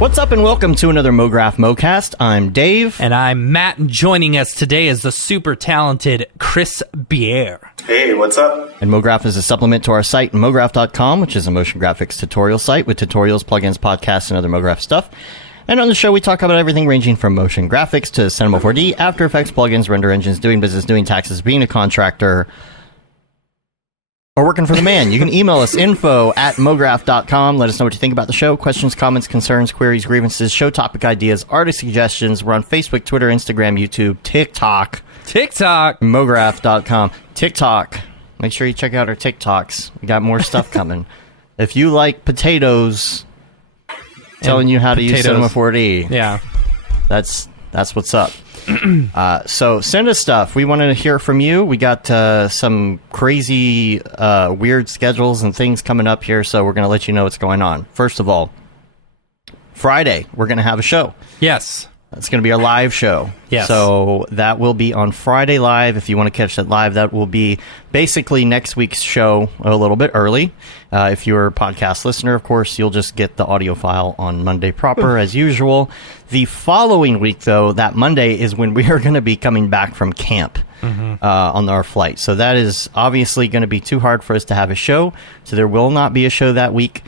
What's up and welcome to another Mograph Mocast. I'm Dave. And I'm Matt, and joining us today is the super talented Chris Bjerre. Hey, what's up? And Mograph is a supplement to our site, mograph.com, which is a motion graphics tutorial site with tutorials, plugins, podcasts, and other Mograph stuff. And on the show, we talk about everything ranging from motion graphics to Cinema 4D, After Effects, plugins, render engines, doing business, doing taxes, being a contractor, or working for the man. You can email us, info@mograph.com. Let us know what you think about the show. Questions, comments, concerns, queries, grievances, show topic ideas, artist suggestions. We're on Facebook, Twitter, Instagram, YouTube, TikTok. Mograph.com. TikTok. Make sure you check out our TikToks. We got more stuff coming. If you like potatoes, telling you how to use Cinema 4D. Yeah. That's what's up. So send us stuff. We want to hear from you. We got some crazy, weird schedules and things coming up here, so we're going to let you know what's going on. First of all, Friday, we're going to have a show. Yes. It's going to be our live show. Yes. So that will be on Friday live. If you want to catch that live, that will be basically next week's show a little bit early. If you're a podcast listener, of course, you'll just get the audio file on Monday proper as usual. The following week, though, that Monday is when we are going to be coming back from camp on our flight. So that is obviously going to be too hard for us to have a show. So there will not be a show that week.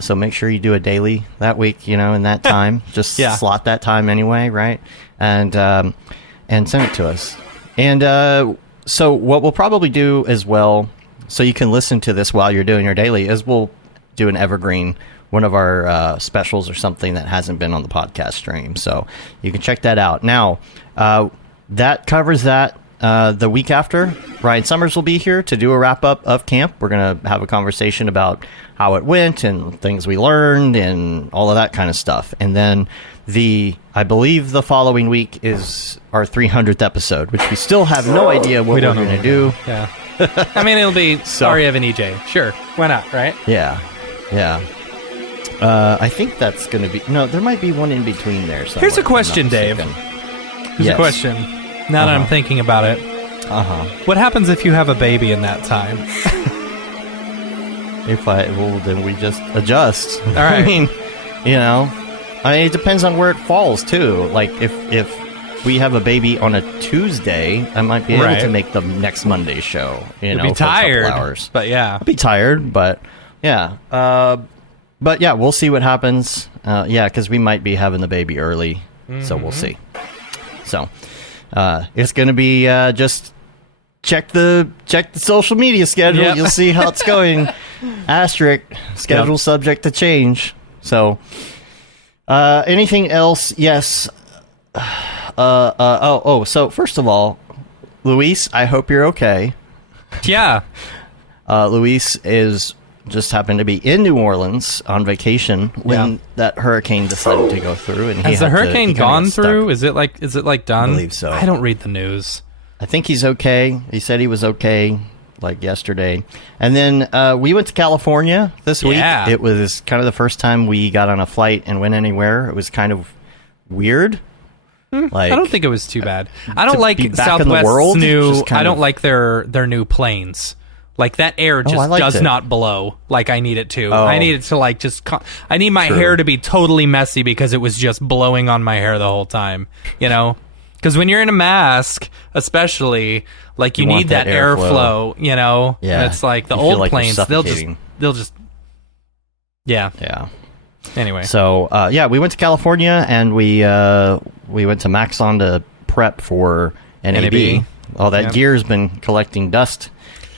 So make sure you do a daily that week, in that time. Just slot that time anyway, right? And send it to us. And so what we'll probably do as well, so you can listen to this while you're doing your daily, is we'll do an evergreen, one of our specials or something that hasn't been on the podcast stream. So you can check that out. Now, that covers that. The week after, Ryan Summers will be here to do a wrap-up of camp. We're going to have a conversation about how it went and things we learned and all of that kind of stuff. And then I believe the following week is our 300th episode, which we still have no idea what we're going to do. Yeah. I mean, it'll be Ariev and EJ. Sure. Why not, right? Yeah. I think that's going to be... No, there might be one in between there. Here's a question, Dave. Here's a question. Now that I'm thinking about it, what happens if you have a baby in that time? Then we just adjust. All right. I mean, it depends on where it falls too. Like if we have a baby on a Tuesday, I might be able to make the next Monday show. You'll be tired, for a couple hours. But yeah, I'll be tired, but yeah. But yeah, we'll see what happens. Because we might be having the baby early, so we'll see. So. It's going to be just check the social media schedule. Yep. You'll see how it's going. Asterisk, schedule subject to change. So, anything else? Yes. So first of all, Luis, I hope you're okay. Yeah. Luis is just happened to be in New Orleans on vacation when that hurricane decided to go through. And has the hurricane gone through? Is it like done? I believe so. I don't read the news. I think he's okay. He said he was okay, like yesterday. And then we went to California this week. It was kind of the first time we got on a flight and went anywhere. It was kind of weird. I don't think it was too bad. I don't like Southwest's new. I don't like their new planes. Like, that air just does not blow like I need it to. I need it to, I need my hair to be totally messy because it was just blowing on my hair the whole time, Because when you're in a mask, especially, like, you need that airflow, Yeah. And it's like the old planes, they'll just... Yeah. Anyway. So, we went to California, and we went to Maxon to prep for NAB. All that gear's been collecting dust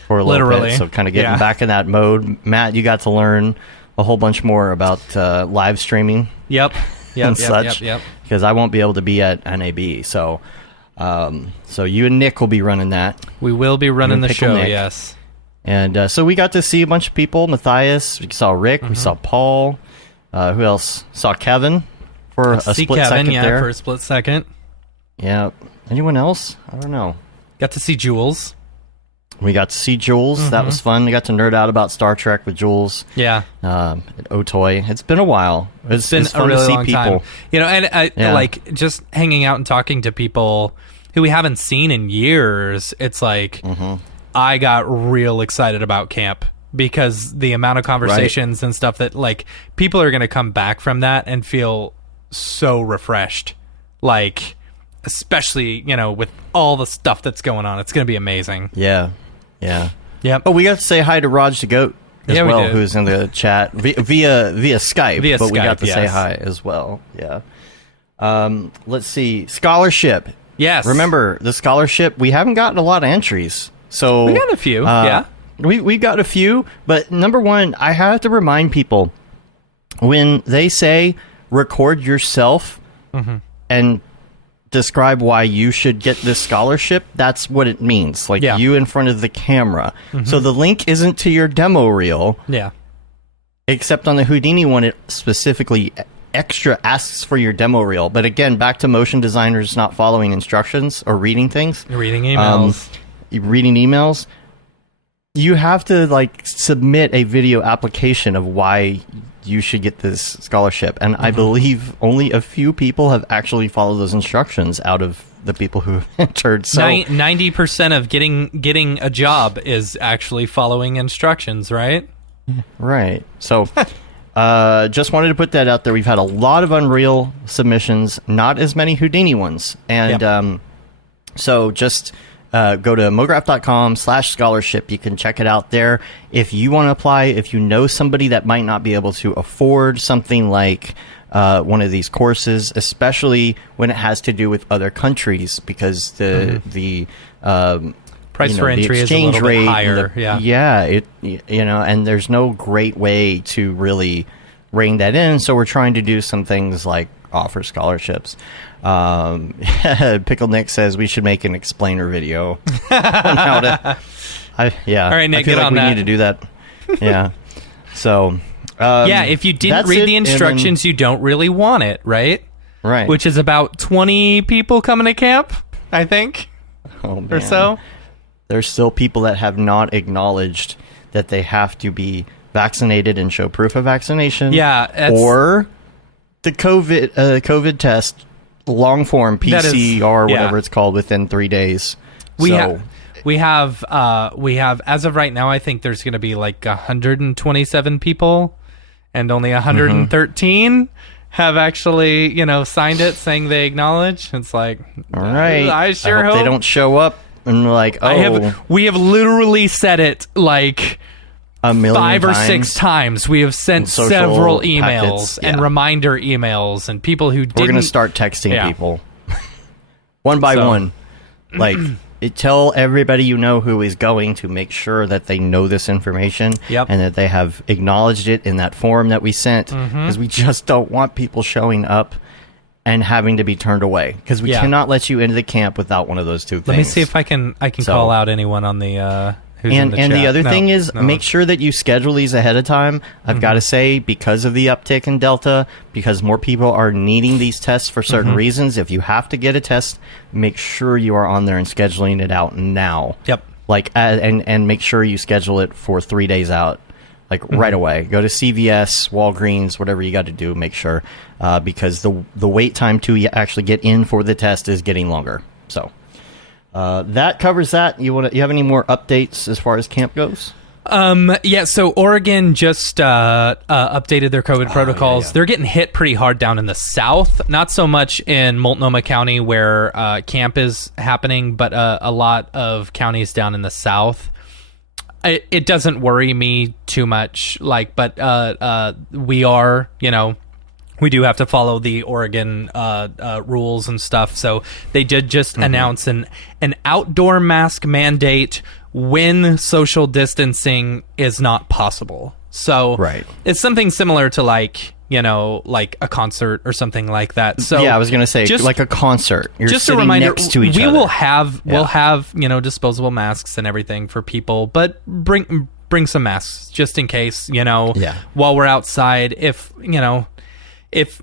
for a little bit, so kind of getting back in that mode. Matt, you got to learn a whole bunch more about live streaming. And such. Because I won't be able to be at NAB. So you and Nick will be running that. We will be running the show, Nick. Yes. And so we got to see a bunch of people. Matthias, we saw Rick, we saw Paul. Who else? Saw Kevin for a split second there. For a split second. Yeah. Anyone else? I don't know. Got to see Jules. We got to see Jules. That was fun. We got to nerd out about Star Trek with Jules. Yeah. At Otoy. It's been a while. It's been fun a really to see long people. time. And like, just hanging out and talking to people who we haven't seen in years, it's like, I got real excited about camp because the amount of conversations and stuff that like people are going to come back from that and feel so refreshed, like especially with all the stuff that's going on. It's going to be amazing. Yeah. Oh, we got to say hi to Raj the Goat as well, who's in the chat via Skype. We got to say hi as well. Yeah. Let's see, scholarship. Yes. Remember the scholarship? We haven't gotten a lot of entries, so we got a few. We got a few, but number one, I have to remind people when they say record yourself and describe why you should get this scholarship, that's what it means. Like you in front of the camera. So the link isn't to your demo reel. Yeah. Except on the Houdini one, it specifically extra asks for your demo reel. But again, back to motion designers not following instructions or reading things. Reading emails. You have to like submit a video application of why you should get this scholarship. And I believe only a few people have actually followed those instructions out of the people who entered. So 90% of getting a job is actually following instructions, right? Right. So just wanted to put that out there. We've had a lot of Unreal submissions, not as many Houdini ones. And so just go to mograph.com/scholarship. You can check it out there. If you want to apply, if you know somebody that might not be able to afford something like one of these courses, especially when it has to do with other countries, because the price for entry is a little bit higher. And there's no great way to really rein that in. So we're trying to do some things like offer scholarships. Pickle Nick says we should make an explainer video on how to. All right, Nick, get on we that. need to do that. Yeah. So. If you didn't read the instructions, you don't really want it, right? Right. Which is about 20 people coming to camp, I think, or so. There's still people that have not acknowledged that they have to be vaccinated and show proof of vaccination. Yeah. Or the COVID test, long form PCR, whatever it's called, within 3 days. We have as of right now, I think there's going to be like 127 people, and only 113 have actually signed it, saying they acknowledge. It's like, all right, I sure hope they don't show up and like, we have literally said it like a million 5 or 6 times. We have sent several emails and reminder emails, and people who didn't. We're going to start texting people one by one. Like, tell everybody you know who is going to make sure that they know this information and that they have acknowledged it in that form that we sent, because we just don't want people showing up and having to be turned away, because we cannot let you into the camp without one of those two things. Let me see if I can call out anyone on the the other thing is, make sure that you schedule these ahead of time. I've got to say, because of the uptick in Delta, because more people are needing these tests for certain reasons, if you have to get a test, make sure you are on there and scheduling it out now. Yep. Like, and make sure you schedule it for 3 days out, like right away. Go to CVS, Walgreens, whatever you got to do. Make sure, because the wait time to actually get in for the test is getting longer. So. That covers that. You have any more updates as far as camp goes? So Oregon just updated their COVID protocols. They're getting hit pretty hard down in the south. Not so much in Multnomah County where camp is happening, but a lot of counties down in the south. It doesn't worry me too much, but we are, we do have to follow the Oregon rules and stuff. So they did just announce an outdoor mask mandate when social distancing is not possible. So it's something similar to like a concert or something like that. So yeah, I was going to say like a concert. You're just sitting a reminder, next to each other. We'll have disposable masks and everything for people, but bring some masks just in case, while we're outside. If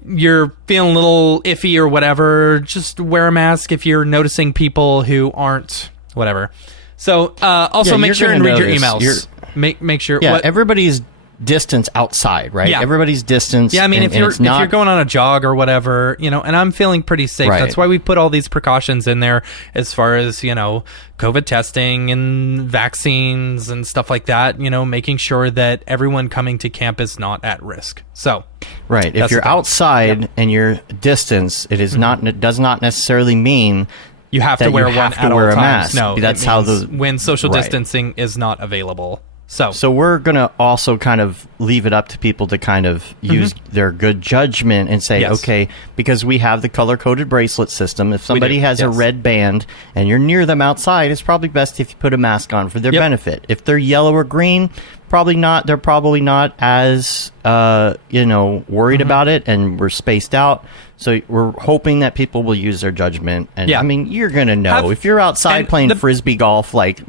you're feeling a little iffy or whatever, just wear a mask if you're noticing people who aren't, whatever. So also make sure and read your emails. Make sure. Yeah, everybody's distance outside, right? Yeah. Everybody's distance. Yeah, I mean, if you're going on a jog or whatever, and I'm feeling pretty safe. Right. That's why we put all these precautions in there as far as, COVID testing and vaccines and stuff like that, making sure that everyone coming to camp is not at risk. So, right. If you're outside and your distance, it is not, it does not necessarily mean you have to wear one at all times. Mask. No, that's how when social distancing is not available. So we're going to also kind of leave it up to people to kind of use their good judgment and say, okay, because we have the color-coded bracelet system, if somebody has a red band and you're near them outside, it's probably best if you put a mask on for their benefit. If they're yellow or green, probably not. They're probably not as, worried about it, and we're spaced out. So we're hoping that people will use their judgment. And I mean, you're going to know. If you're outside playing Frisbee golf, like...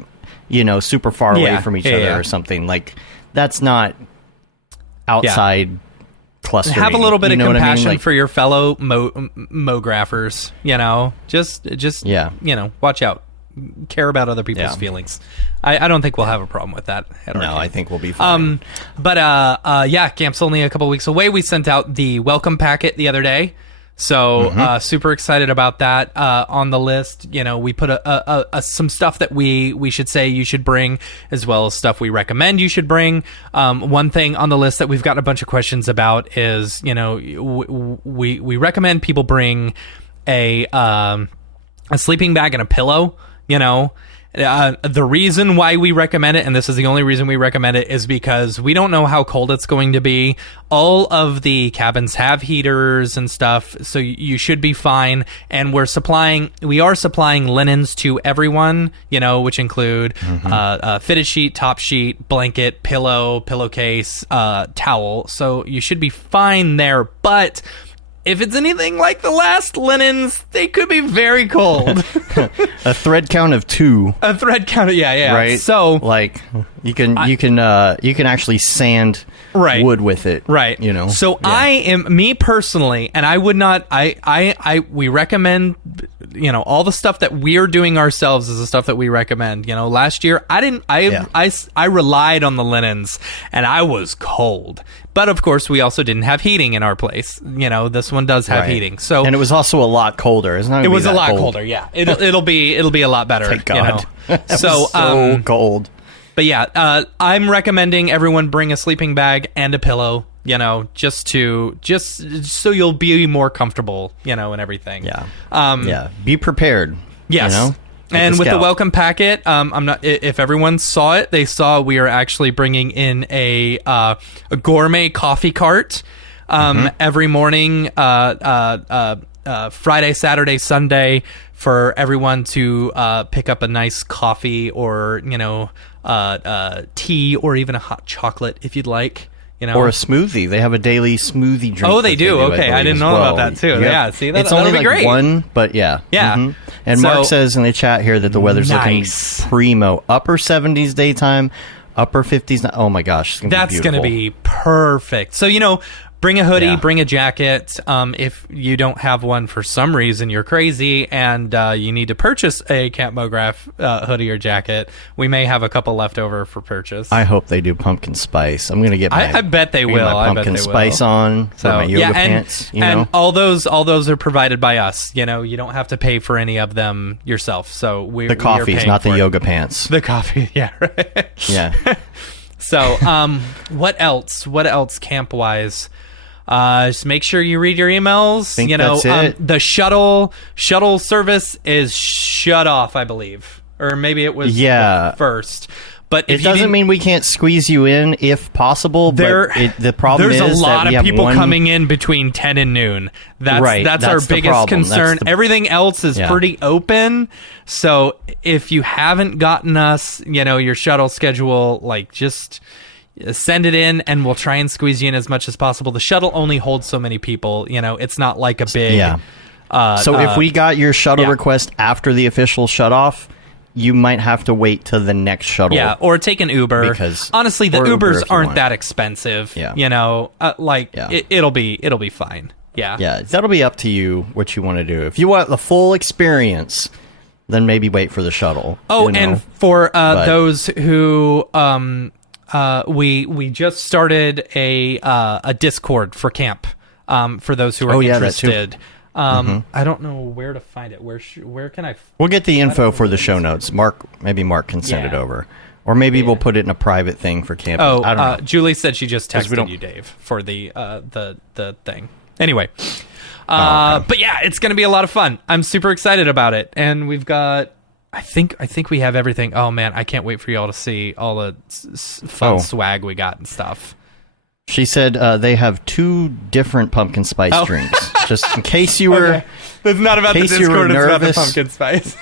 super far away from each other or something. Like, that's not outside clustering. Have a little bit of compassion for your fellow mographers, Just, watch out. Care about other people's feelings. I don't think we'll have a problem with that. I think we'll be fine. Camp's only a couple weeks away. We sent out the welcome packet the other day. So super excited about that on the list. We put some stuff that we should say you should bring, as well as stuff we recommend you should bring. One thing on the list that we've gotten a bunch of questions about is, we recommend people bring a sleeping bag and a pillow. The reason why we recommend it, and this is the only reason we recommend it, is because we don't know how cold it's going to be. All of the cabins have heaters and stuff, so you should be fine. And we are supplying linens to everyone, which include fitted sheet, top sheet, blanket, pillowcase, towel. So you should be fine there, but if it's anything like the last linens, they could be very cold. A thread count of 2. A thread count of, yeah. Right? So, like, you can actually sand wood with it. Right. So me personally, and I would not, we recommend, all the stuff that we're doing ourselves is the stuff that we recommend. Last year, I relied on the linens, and I was cold. But of course, we also didn't have heating in our place. This one does have heating. So, and it was also a lot colder. It was a lot colder. Yeah, it'll be a lot better. Thank God. So cold. But I'm recommending everyone bring a sleeping bag and a pillow. Just so you'll be more comfortable. And everything. Yeah. Be prepared. Yes. And with the welcome packet, I'm not. If everyone saw it, they saw we are actually bringing in a gourmet coffee cart every morning, Friday, Saturday, Sunday, for everyone to pick up a nice coffee or tea or even a hot chocolate if you'd like. Or a smoothie. They have a daily smoothie drink. Oh, they do? Okay, I didn't know about that, too. Yeah, see, it's only like great. one, but yeah. Yeah. Mm-hmm. And Mark says in the chat here that the weather's looking primo. Upper 70s daytime, upper 50s. Oh, my gosh. That's going to be perfect. So, bring a hoodie, bring a jacket. If you don't have one for some reason, you're crazy, and you need to purchase a Camp Mograph hoodie or jacket, we may have a couple left over for purchase. I hope they do pumpkin spice. I'm going to get my... I bet they will. My pumpkin spice on for my yoga pants. And all those are provided by us. You don't have to pay for any of them yourself. So the coffees, not the yoga pants. The coffee, yeah. Right. Yeah. So, what else? What else camp-wise? Just make sure you read your emails. That's it. The shuttle service is shut off, I believe, or maybe it was first. But it doesn't mean we can't squeeze you in if possible. The problem is there's a lot of people coming in between 10 and noon. That's our biggest concern. Everything else is pretty open. So if you haven't gotten us, your shuttle schedule, just send it in and we'll try and squeeze you in as much as possible. The shuttle only holds so many people. It's not like a big... So if we got your shuttle request after the official shutoff, you might have to wait till the next shuttle. Yeah, or take an Uber. Because honestly, the Ubers aren't that expensive. Yeah. It'll be fine. Yeah. Yeah, that'll be up to you what you want to do. If you want the full experience, then maybe wait for the shuttle. Oh, and for those who we just started a Discord for camp. For those who are interested. I don't know where to find it. Where can I? We'll get the info for the show notes. Mark can send it over, or maybe we'll put it in a private thing for camp. Oh, I don't know. Julie said she just texted you, Dave, for the thing. Anyway, okay. But yeah, it's gonna be a lot of fun. I'm super excited about it, and we've got. I think we have everything. Oh man, I can't wait for y'all to see all the fun swag we got and stuff. She said they have 2 different pumpkin spice drinks. Just in case you were... Okay. It's not about the Discord, it's about the pumpkin spice.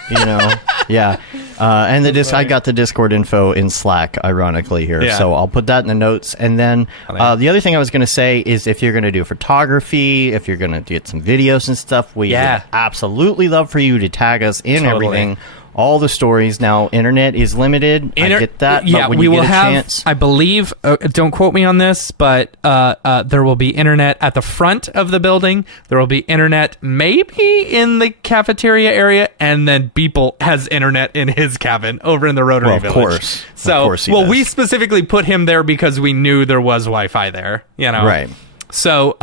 Yeah. And I got the Discord info in Slack, ironically, here. Yeah. So I'll put that in the notes. And then the other thing I was going to say is if you're going to do photography, if you're going to get some videos and stuff, we would absolutely love for you to tag us in everything. All the stories. Now, internet is limited. I get that. Yeah, but when we you will get a have, chance, I believe, don't quote me on this, but there will be internet at the front of the building. There will be internet maybe in the cafeteria area, and then Beeple has internet in his cabin over in the Rotary Village. Of course. So, of course he does. We specifically put him there because we knew there was Wi-Fi there, Right. So,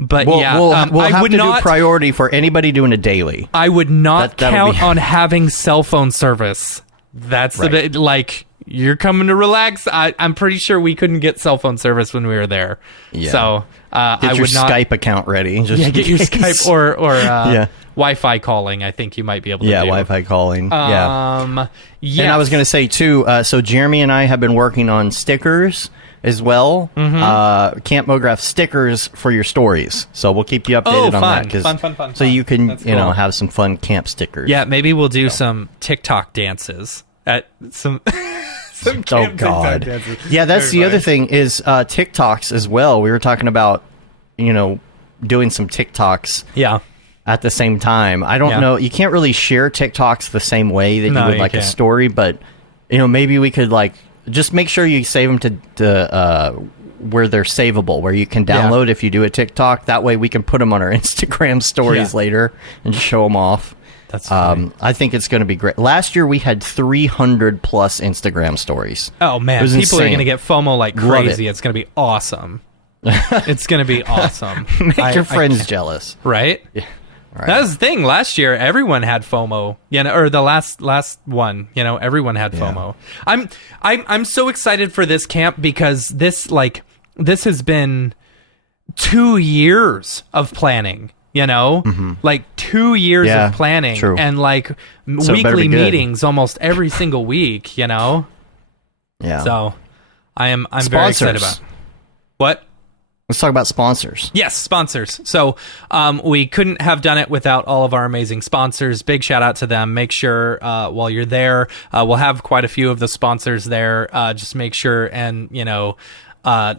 but we'll I have would to not do priority for anybody doing a daily. I would not count on having cell phone service. That's the bit, like you're coming to relax. I'm pretty sure we couldn't get cell phone service when we were there. Yeah. So get your Skype account ready. Get your Skype or Wi-Fi calling. I think you might be able to do. Wi-Fi calling. Yes. And I was going to say too. So Jeremy and I have been working on stickers as well. Camp Mograph stickers for your stories. So we'll keep you updated on that. Fun. So you can, have some fun camp stickers. Yeah, maybe we'll do some TikTok dances at some camp TikTok dances. Yeah, that's the other thing is TikToks as well. We were talking about, doing some TikToks. Yeah. At the same time. I don't know. You can't really share TikToks the same way that you would like a story, but, maybe we could just make sure you save them to where they're savable, where you can download if you do a TikTok. That way we can put them on our Instagram stories later and just show them off. That's funny. I think it's going to be great. Last year we had 300 plus Instagram stories. Oh man, people are going to get FOMO like crazy. It's going to be awesome. It's going to be awesome. Make your friends jealous. Right? Yeah. Right. That was the thing. Last year, everyone had FOMO. Or the last one. Everyone had FOMO. I'm so excited for this camp because this has been 2 years of planning. 2 years of planning, true. And weekly meetings almost every single week. Yeah. So I'm very excited about it. What? Let's talk about sponsors. Yes, sponsors. So we couldn't have done it without all of our amazing sponsors. Big shout out to them. Make sure while you're there, we'll have quite a few of the sponsors there. Just make sure and, buy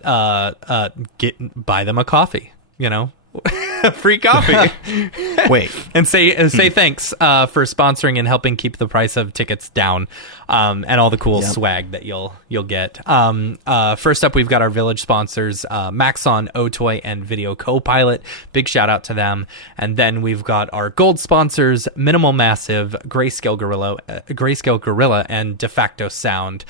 them a coffee, free coffee. Wait. And say thanks for sponsoring and helping keep the price of tickets down, and all the cool swag that you'll get. First up, we've got our village sponsors, Maxon, Otoy, and Video Copilot. Big shout out to them. And then we've got our gold sponsors, Minimal Massive, Grayscale Gorilla, and De Facto Sound.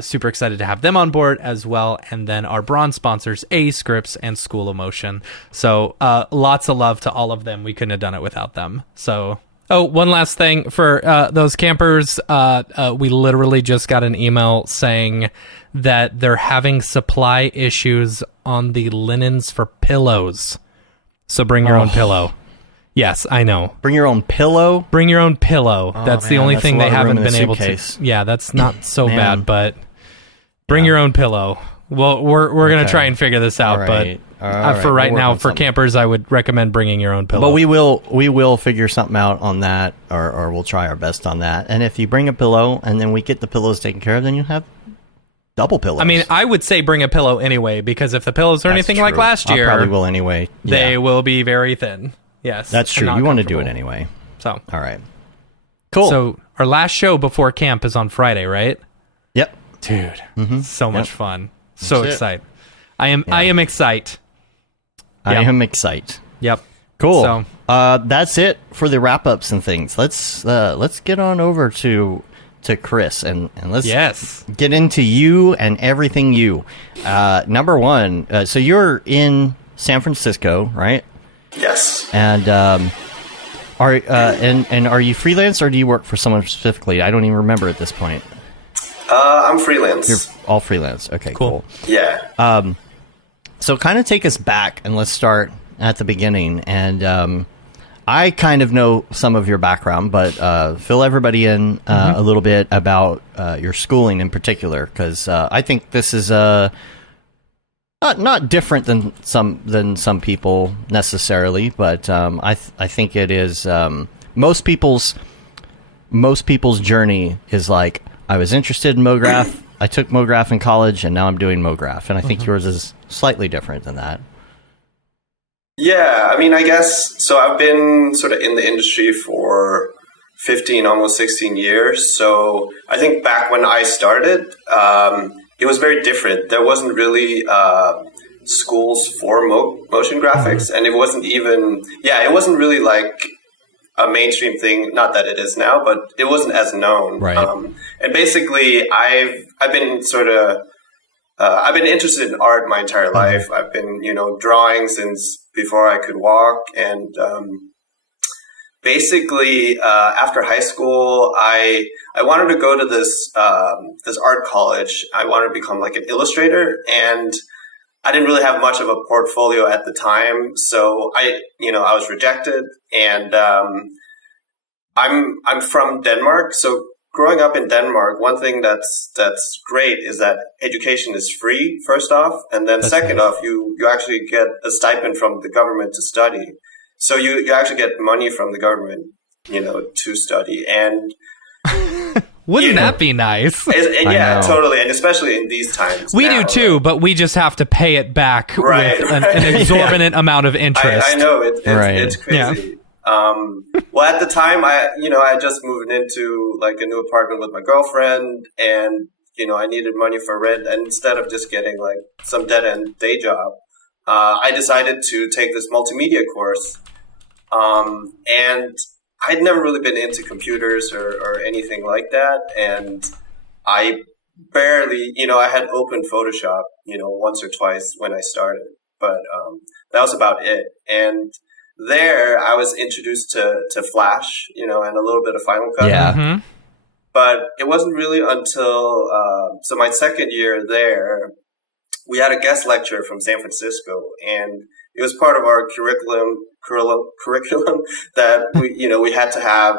Super excited to have them on board as well. And then our bronze sponsors, A Scripts and School of Motion. So lots of love to all of them. We couldn't have done it without them. So one last thing for those campers. We literally just got an email saying that they're having supply issues on the linens for pillows. So bring your own pillow. Yes, I know. Bring your own pillow? Bring your own pillow. That's the only thing they haven't been able to. Yeah, that's not so bad, but bring your own pillow. Well, we're going to try and figure this out, but for right now, for campers, I would recommend bringing your own pillow. But we will figure something out on that, or we'll try our best on that. And if you bring a pillow and then we get the pillows taken care of, then you'll have double pillows. I mean, I would say bring a pillow anyway, because if the pillows are anything like last year, I probably will anyway. They will be very thin. Yes, that's true. You want to do it anyway. So, all right, cool. So our last show before camp is on Friday, right? Yep, dude. So much fun. So excited. I am excited. I am excited. Yep. Cool. So that's it for the wrap ups and things. Let's get on over to to Chris, and let's get into you and everything you. Number one, so you're in San Francisco, right? Yes. And are you freelance, or do you work for someone specifically? I don't even remember at this point. I'm freelance. You're all freelance. Okay, cool. Yeah. So kind of take us back, and let's start at the beginning. And I kind of know some of your background, but fill everybody in a little bit about your schooling in particular, because I think this is not different than some people necessarily, but I think it is most people's journey is like, I was interested in Mograph, I took Mograph in college, and now I'm doing Mograph, and I think yours is slightly different than that. Yeah, I mean, I guess, so I've been sort of in the industry for 15, almost 16 years. So I think back when I started, it was very different. There wasn't really schools for motion graphics, and it wasn't even, it wasn't really like a mainstream thing. Not that it is now, but it wasn't as known. Right. And basically, I've been sort of, I've been interested in art my entire life. I've been, drawing since before I could walk. And basically, after high school, I wanted to go to this art college. I wanted to become like an illustrator, and I didn't really have much of a portfolio at the time. So I was rejected. And I'm from Denmark, so growing up in Denmark, one thing that's great is that education is free, first off, and then second off, you actually get a stipend from the government to study. So you actually get money from the government, to study. And wouldn't that be nice? Yeah, totally, and especially in these times. We do too, but we just have to pay it back with an exorbitant amount of interest. I know it's crazy. Yeah. Well, at the time, I had just moved into like a new apartment with my girlfriend, and I needed money for rent. And instead of just getting like some dead end day job, I decided to take this multimedia course. And I'd never really been into computers or anything like that, and I barely, I had opened Photoshop, once or twice when I started, but that was about it. And there, I was introduced to Flash, and a little bit of Final Cut. Yeah. Mm-hmm. But it wasn't really until so my second year there, we had a guest lecturer from San Francisco, and it was part of our curriculum that we had to have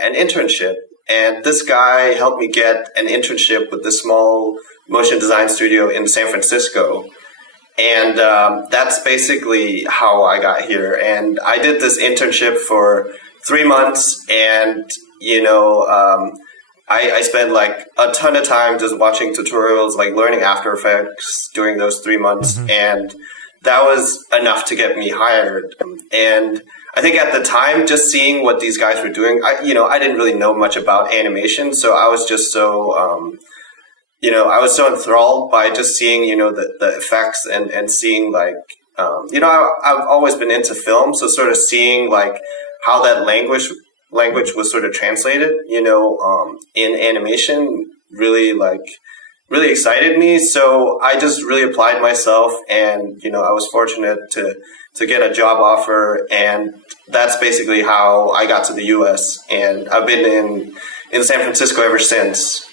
an internship. And this guy helped me get an internship with this small motion design studio in San Francisco. And that's basically how I got here. And I did this internship for 3 months, and I spent like a ton of time just watching tutorials, like learning After Effects during those 3 months. And that was enough to get me hired. And I think at the time, just seeing what these guys were doing, I didn't really know much about animation. So I was just so, I was so enthralled by just seeing, the effects and seeing like, I've always been into film. So sort of seeing like how that language was sort of translated, in animation really excited me. So I just really applied myself, and, I was fortunate to get a job offer, and that's basically how I got to the US, and I've been in San Francisco ever since.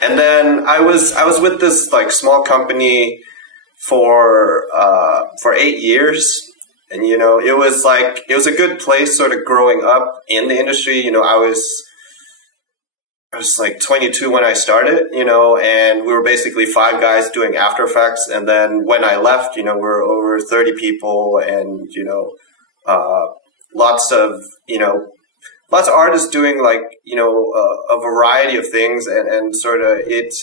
And then I was with this like small company for 8 years. And, it was a good place sort of growing up in the industry. I was like 22 when I started, and we were basically 5 guys doing After Effects. And then when I left, we were over 30 people, and, lots of artists doing like, a variety of things, and sort of it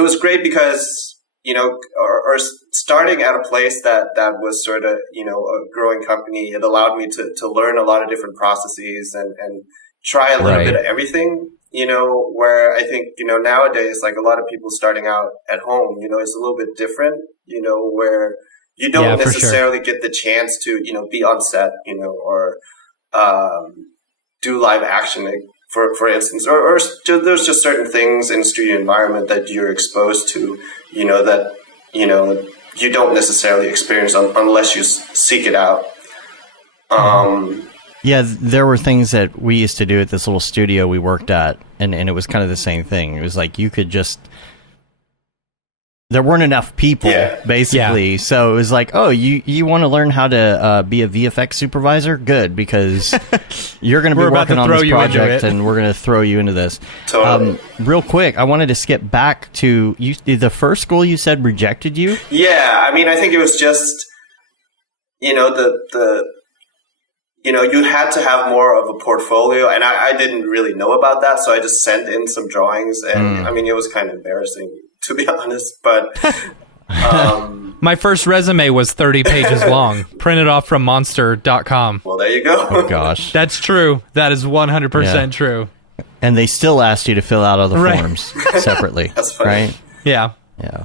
was great because, or starting at a place that was sort of, a growing company, it allowed me to learn a lot of different processes and try a little bit of everything, where I think, nowadays, like a lot of people starting out at home, it's a little bit different, where you don't necessarily get the chance to, be on set, or do live action for instance, or there's just certain things in studio environment that you're exposed to, that, you don't necessarily experience unless you seek it out. Yeah, there were things that we used to do at this little studio we worked at, and it was kind of the same thing. It was like you could just... There weren't enough people, basically. Yeah. So it was like, oh, you want to learn how to be a VFX supervisor? Good, because you're going to be working on this project, and we're going to throw you into this. Totally. Real quick, I wanted to skip back to the first school you said rejected you? Yeah, I mean, I think it was just, you had to have more of a portfolio, and I didn't really know about that, so I just sent in some drawings, and I mean, it was kind of embarrassing, to be honest, but... My first resume was 30 pages long, printed off from monster.com. Well, there you go. Oh, gosh. That's true. That is 100% true. And they still asked you to fill out all the forms separately. That's funny. Right? Yeah. Yeah.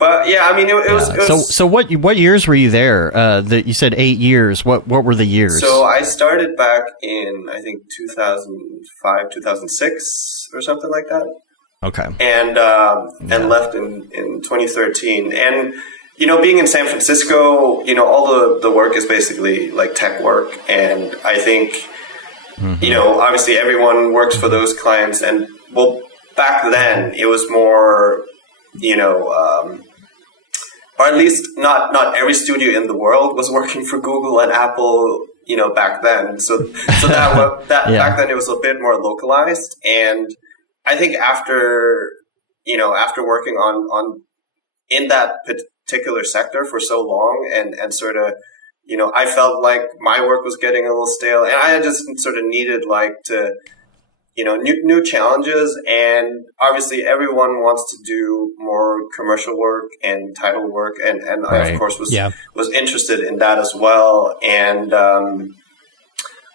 But yeah, I mean, it was. So what years were you there? You said 8 years. What were the years? So I started back in, I think, 2005, 2006 or something like that. Okay. And left in 2013. And, being in San Francisco, all the work is basically like tech work. And I think, obviously everyone works for those clients. And, well, back then it was more, or at least not every studio in the world was working for Google and Apple, back then. So that back then it was a bit more localized. And I think after working on in that particular sector for so long and sort of, I felt like my work was getting a little stale, and I just sort of needed to, new challenges. And obviously everyone wants to do more commercial work and title work. And I, of course, was interested in that as well. And,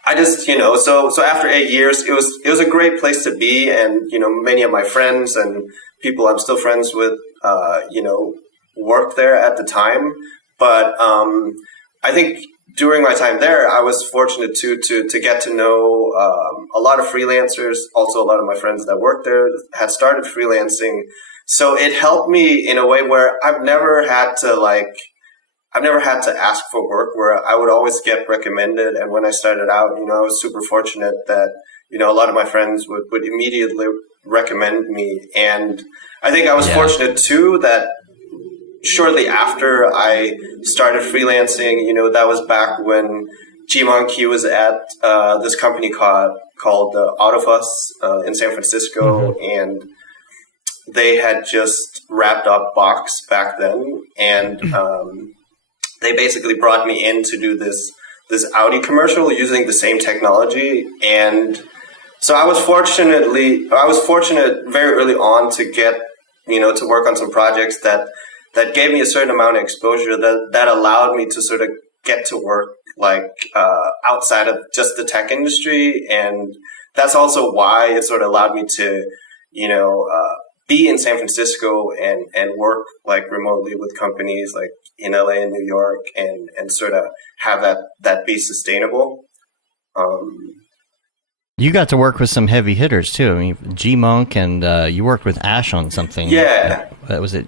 I just, so after 8 years, it was a great place to be. And, many of my friends and people I'm still friends with, worked there at the time. But, I think during my time there, I was fortunate to get to know, a lot of freelancers. Also, a lot of my friends that worked there had started freelancing. So it helped me in a way where I've never had to ask for work, where I would always get recommended. And when I started out, I was super fortunate that, a lot of my friends would immediately recommend me. And I think I was fortunate too that shortly after I started freelancing, that was back when G-Monkey was at this company called Out of Us in San Francisco. And they had just wrapped up Box back then. And they basically brought me in to do this Audi commercial using the same technology. And so I was fortunate very early on to get, to work on some projects that gave me a certain amount of exposure that allowed me to sort of get to work outside of just the tech industry. And that's also why it sort of allowed me to, be in San Francisco and work remotely with companies in LA and New York and sort of have that be sustainable. You got to work with some heavy hitters too. I mean, G-Monk, and you worked with Ash on something. Yeah. That was it.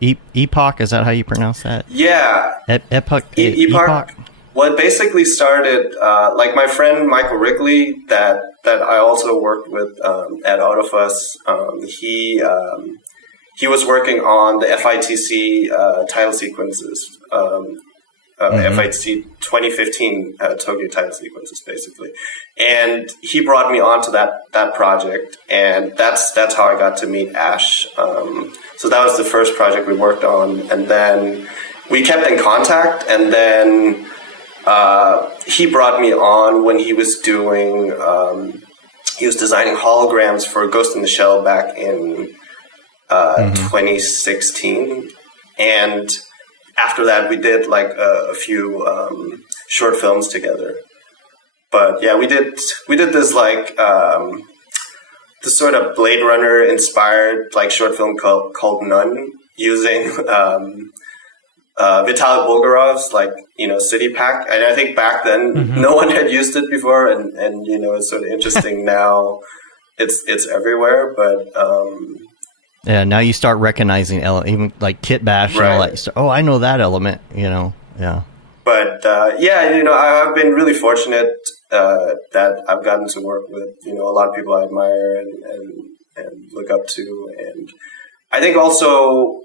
Epoch, is that how you pronounce that? Yeah. Epoch. Well, it basically started my friend Michael Wrigley that I also worked with at Out of Us. He was working on the FITC title sequences, FITC 2015 Tokyo title sequences, basically. And he brought me onto that project, and that's how I got to meet Ash. So that was the first project we worked on, and then we kept in contact, and then he brought me on when he was doing, he was designing holograms for Ghost in the Shell back in 2016. And after that, we did a few short films together. But yeah, we did this this sort of Blade Runner inspired short film called Nun, using Vitaly Bulgarov's City Pack, and I think back then no one had used it before, and it's sort of interesting now. It's everywhere, but now you start recognizing even like Kit Bash and all that. Oh, I know that element, yeah. But I've been really fortunate that I've gotten to work with a lot of people I admire and look up to, and I think also.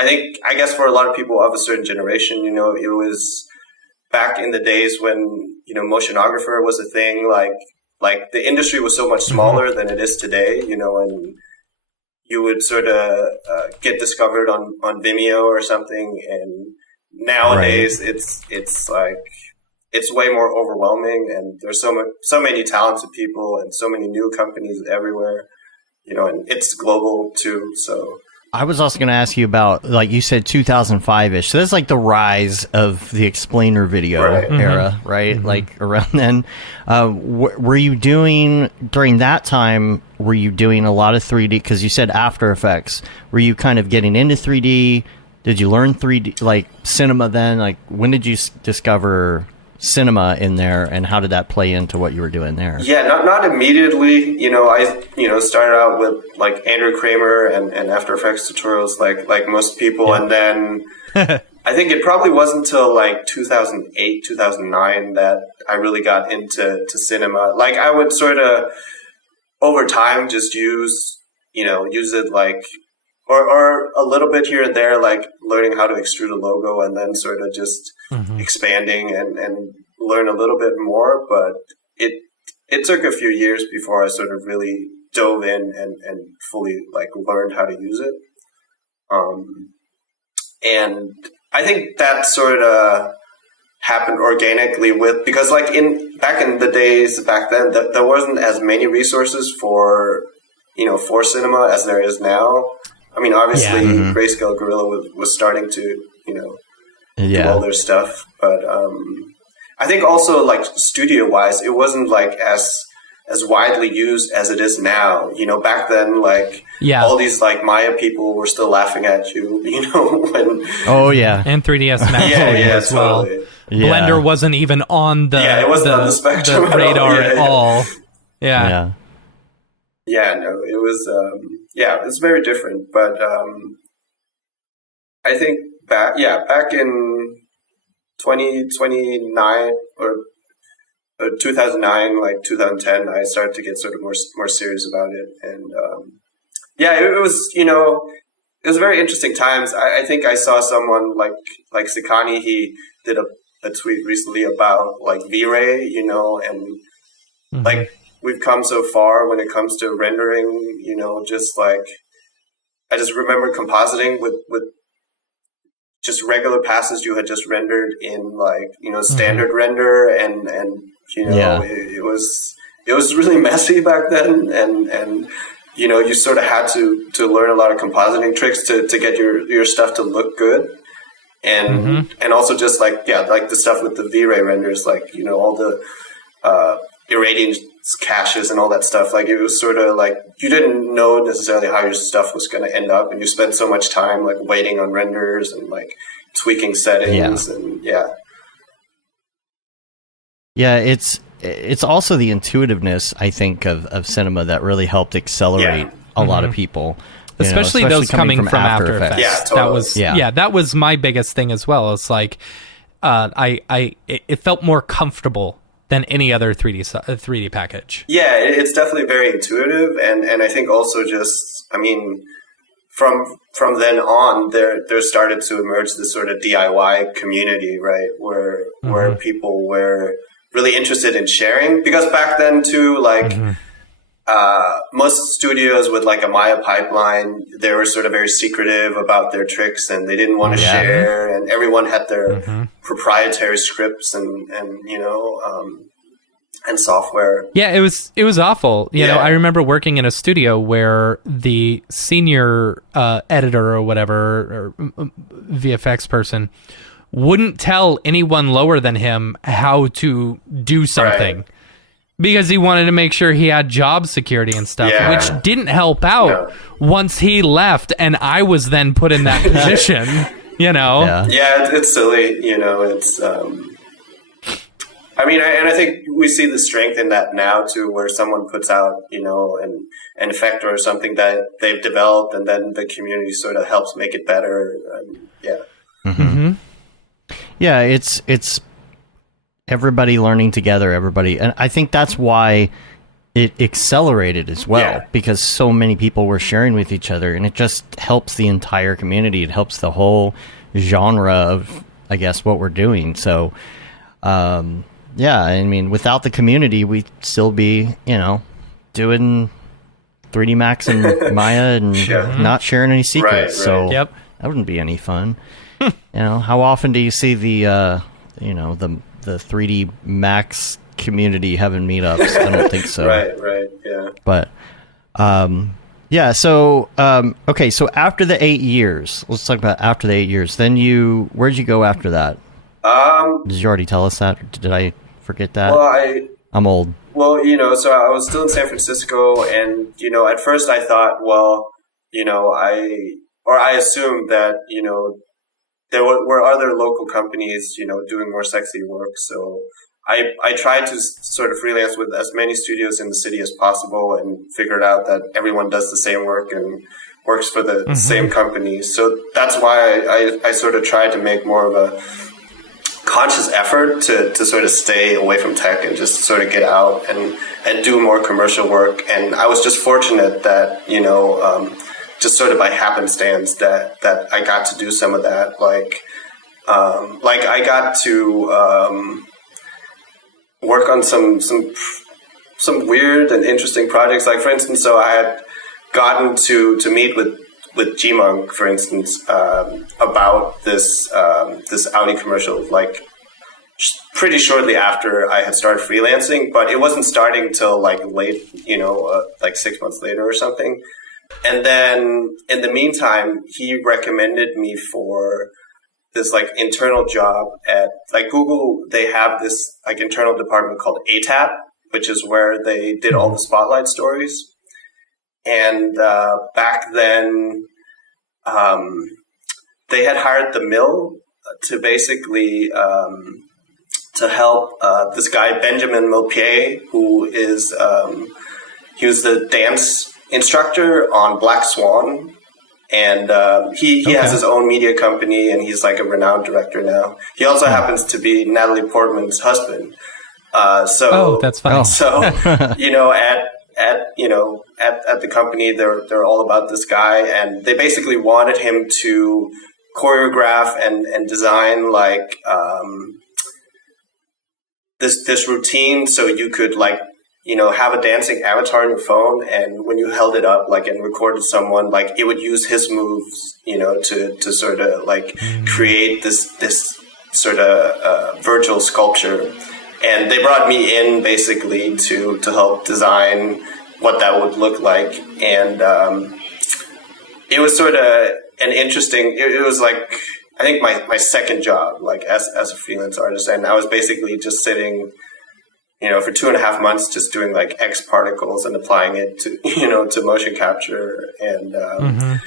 I guess for a lot of people of a certain generation, it was back in the days when, motionographer was a thing, like the industry was so much smaller than it is today, and you would sort of get discovered on Vimeo or something. And nowadays it's way more overwhelming, and there's so many talented people and so many new companies everywhere, and it's global too. So I was also going to ask you about, like you said, 2005-ish. So that's like the rise of the explainer video era, right? Mm-hmm. Like around then. Were you doing, during that time, were you doing a lot of 3D? Because you said After Effects. Were you kind of getting into 3D? Did you learn 3D, like cinema then? Like when did you discover cinema in there, and how did that play into what you were doing there? Yeah, not immediately. I started out with like Andrew Kramer and After Effects tutorials like most people, and then I think it probably wasn't until like 2008, 2009 that I really got into cinema. Like I would sort of over time just use it like or a little bit here and there, like learning how to extrude a logo, and then sort of just expanding and learn a little bit more. But it took a few years before I sort of really dove in and fully like learned how to use it. And I think that sort of happened organically because like back in the days back then, there wasn't as many resources for cinema as there is now. I mean, obviously, Grayscale Gorilla was starting to, do all their stuff. But I think also, like, studio-wise, it wasn't, like, as widely used as it is now. Back then, like, all these, like, Maya people were still laughing at you, when... Oh, yeah. And 3ds Max as well. Totally. Yeah. Blender wasn't even on the, it wasn't on the spectrum the radar at all. Yeah. Yeah, no, it was, it's very different, but, I think back in 2009 or 2009, like 2010, I started to get sort of more serious about it. And, it was, it was very interesting times. I think I saw someone like Sikani, he did a tweet recently about like V-Ray, and like, we've come so far when it comes to rendering, just like, I just remember compositing with just regular passes you had just rendered in like, standard render and it was really messy back then. And you sort of had to learn a lot of compositing tricks to get your stuff to look good. And, and also just like the stuff with the V-Ray renders, like, all the, irradiance caches and all that stuff. Like it was sort of like you didn't know necessarily how your stuff was going to end up, and you spent so much time like waiting on renders and like tweaking settings and it's also the intuitiveness, I think, of cinema that really helped accelerate a lot of people. Especially those coming from After Effects. Yeah, totally. That was my biggest thing as well. It's like it felt more comfortable than any other 3D package. Yeah, it's definitely very intuitive, and I think also just, I mean, from then on, there started to emerge this sort of DIY community, right, where people were really interested in sharing, because back then too, like most studios with like a Maya pipeline, they were sort of very secretive about their tricks, and they didn't want to share, and everyone had their proprietary scripts and software. Yeah, it was awful. You know, I remember working in a studio where the senior editor or whatever, or VFX person, wouldn't tell anyone lower than him how to do something. Right. Because he wanted to make sure he had job security and stuff, which didn't help out once he left and I was then put in that position. you know? Yeah, it's silly, you know, it's, I mean, and I think we see the strength in that now too, where someone puts out, you know, an effect or something that they've developed, and then the community sort of helps make it better. Yeah, it's everybody learning together, and I think that's why it accelerated as well, because so many people were sharing with each other, and it just helps the entire community. It helps the whole genre of, I guess, what we're doing. So, yeah, I mean, without the community, we'd still be, you know, doing 3D Max and Maya and not sharing any secrets. Right. So that wouldn't be any fun. You know, how often do you see the, you know, the 3D Max community having meetups? I don't think so. Right, yeah. But, yeah, so, okay, so after the 8 years, let's talk about after the 8 years, then where'd you go after that? Did you already tell us that, or did I forget that? Well, I'm old. Well, you know, so I was still in San Francisco, and, you know, at first I thought, well, you know, I assumed that, you know, there were other local companies, you know, doing more sexy work. So I tried to sort of freelance with as many studios in the city as possible, and figured out that everyone does the same work and works for the same companies. So that's why I sort of tried to make more of a conscious effort to sort of stay away from tech and just sort of get out and do more commercial work. And I was just fortunate that, you know, just sort of by happenstance that I got to do some of that. Like I got to work on some weird and interesting projects. Like, for instance, so I had gotten to meet with G-Monk, for instance, about this Audi commercial, like pretty shortly after I had started freelancing, but it wasn't starting till like late, you know, like 6 months later or something. And then in the meantime, he recommended me for this like internal job at like Google. They have this like internal department called ATAP, which is where they did all the spotlight stories. And back then, they had hired the Mill to basically to help this guy Benjamin Maupier, who is he was the dance instructor on Black Swan, and he has his own media company, and he's like a renowned director now. He also happens to be Natalie Portman's husband. So that's fine. So you know, at the company, they're all about this guy, and they basically wanted him to choreograph and design like this routine, so you could like, you know, have a dancing avatar on your phone, and when you held it up like and recorded someone, like it would use his moves, you know, to sort of like create this sort of virtual sculpture. And they brought me in basically to help design what that would look like. And it was sort of an interesting, it was like, I think my second job, like as a freelance artist. And I was basically just sitting, you know, for 2.5 months, just doing like X particles and applying it to, you know, to motion capture. And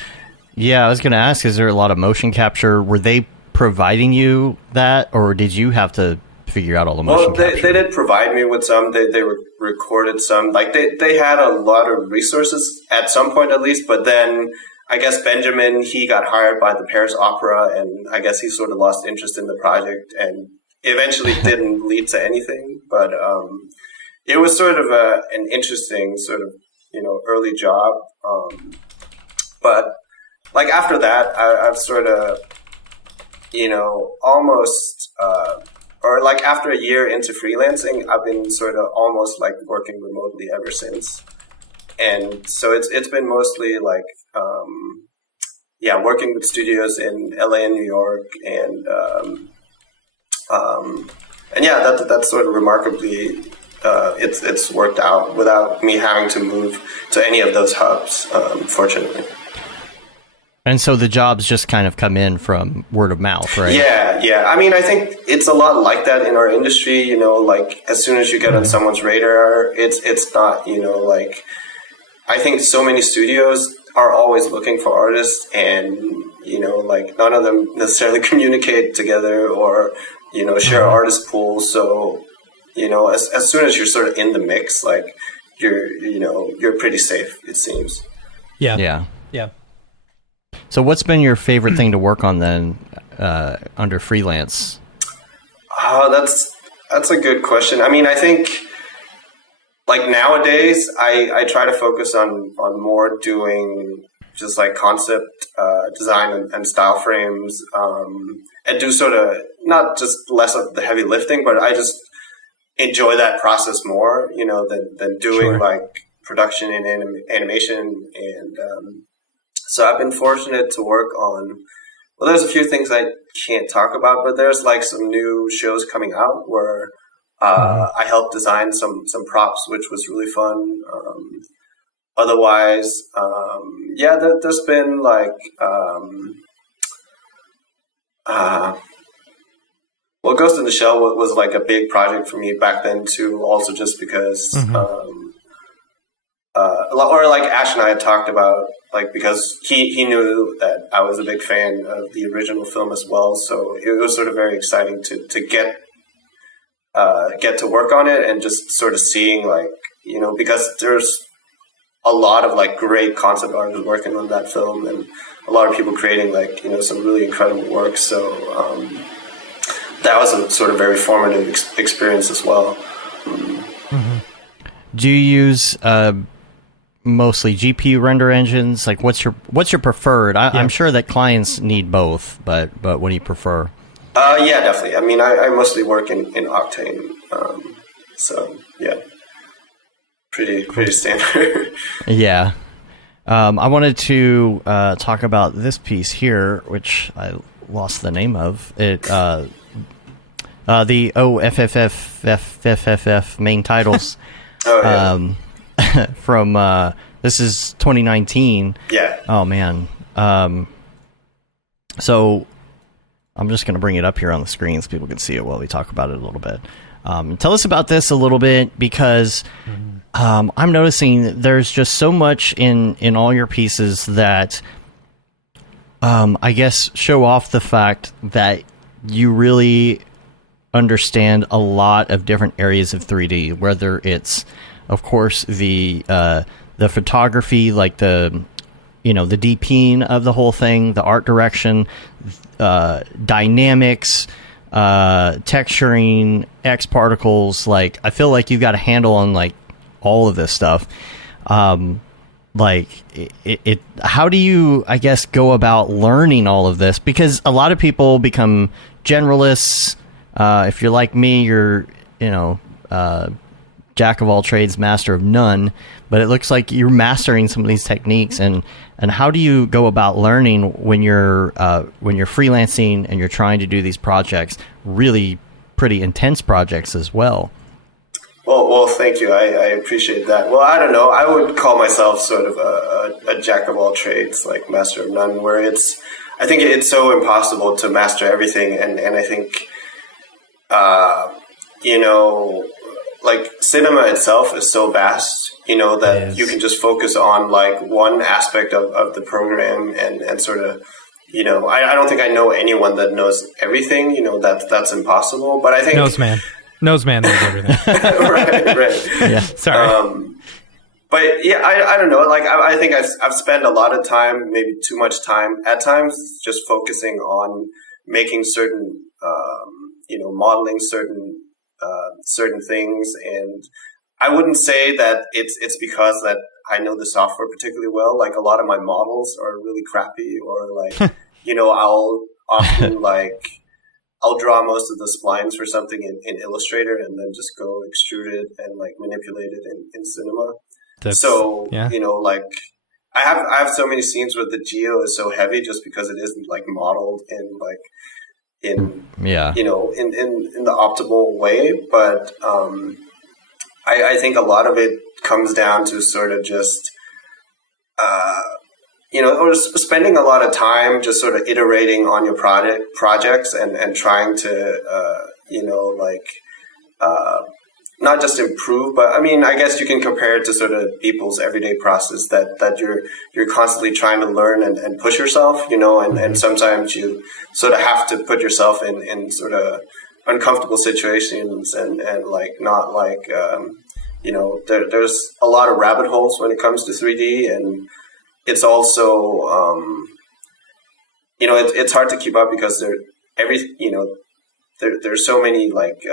yeah, I was going to ask, is there a lot of motion capture? Were they providing you that, or did you have to figure out all the motion capture? Well, they did provide me with some. They recorded some. Like they had a lot of resources at some point at least, but then I guess Benjamin, he got hired by the Paris Opera, and I guess he sort of lost interest in the project and eventually didn't lead to anything. But it was sort of an interesting sort of, you know, early job. But like after that, I've sort of, you know, almost or like after a year into freelancing, I've been sort of almost like working remotely ever since. And so it's been mostly like, working with studios in LA and New York, and yeah, that's sort of remarkably, it's worked out without me having to move to any of those hubs, fortunately. And so the jobs just kind of come in from word of mouth, right? Yeah. I mean, I think it's a lot like that in our industry, you know, like as soon as you get on someone's radar, it's not, you know, like I think so many studios are always looking for artists, and, like none of them necessarily communicate together or, share artist pools. So, as soon as you're sort of in the mix, like you're pretty safe, it seems. Yeah. So what's been your favorite thing to work on then, under freelance? That's a good question. I mean, I think like nowadays I try to focus on more doing just like concept design and style frames, and do sort of not just less of the heavy lifting, but I just enjoy that process more, than doing like production and animation. And so I've been fortunate to work on, well, there's a few things I can't talk about, but there's like some new shows coming out where I helped design some props, which was really fun. Otherwise, there's been like, Ghost in the Shell was like a big project for me back then too, also just because, or like Ash and I had talked about, like, because he knew that I was a big fan of the original film as well. So it was sort of very exciting to get to work on it and just sort of seeing like, because there's a lot of like great concept artists working on that film and a lot of people creating like, some really incredible work. So that was a sort of very formative experience as well. Do you use mostly GPU render engines? Like what's your preferred? I'm sure that clients need both, but what do you prefer? Yeah, definitely. I mean, I mostly work in Octane. So yeah, pretty standard. Yeah. I wanted to talk about this piece here, which I lost the name of. It the OFFFFFF main titles. From this is 2019. Yeah. Oh man. So I'm just going to bring it up here on the screen so people can see it while we talk about it a little bit. Tell us about this a little bit, because I'm noticing there's just so much in all your pieces that I guess show off the fact that you really understand a lot of different areas of 3D, whether it's, of course, the photography, like the DPing of the whole thing, the art direction, dynamics, texturing, X particles. Like, I feel like you've got a handle on like all of this stuff. Like how do you, I guess, go about learning all of this? Because a lot of people become generalists. If you're like me, you're, jack of all trades, master of none, but it looks like you're mastering some of these techniques. And how do you go about learning when you're freelancing and you're trying to do these projects, really pretty intense projects as well? Well, thank you. I appreciate that. Well, I don't know. I would call myself sort of a jack of all trades, like master of none, where I think it's so impossible to master everything. And I think, like cinema itself is so vast, that you can just focus on like one aspect of the program and sort of, I don't think I know anyone that knows everything, that's impossible. But I think knows man knows everything. right. Yeah. Sorry. But yeah, I don't know. Like I think I've spent a lot of time, maybe too much time at times, just focusing on making certain, modeling certain things. And I wouldn't say that it's because that I know the software particularly well. Like a lot of my models are really crappy, or like, I'll often I'll draw most of the splines for something in Illustrator and then just go extrude it and like manipulate it in Cinema. Like I have so many scenes where the geo is so heavy just because it isn't like modeled in in the optimal way. But I think a lot of it comes down to sort of just or spending a lot of time just sort of iterating on your projects and trying to not just improve, but I mean, I guess you can compare it to sort of people's everyday process that you're constantly trying to learn and push yourself, and sometimes you sort of have to put yourself in sort of uncomfortable situations and like not like, there's a lot of rabbit holes when it comes to 3D, and it's also, it's hard to keep up because there's so many like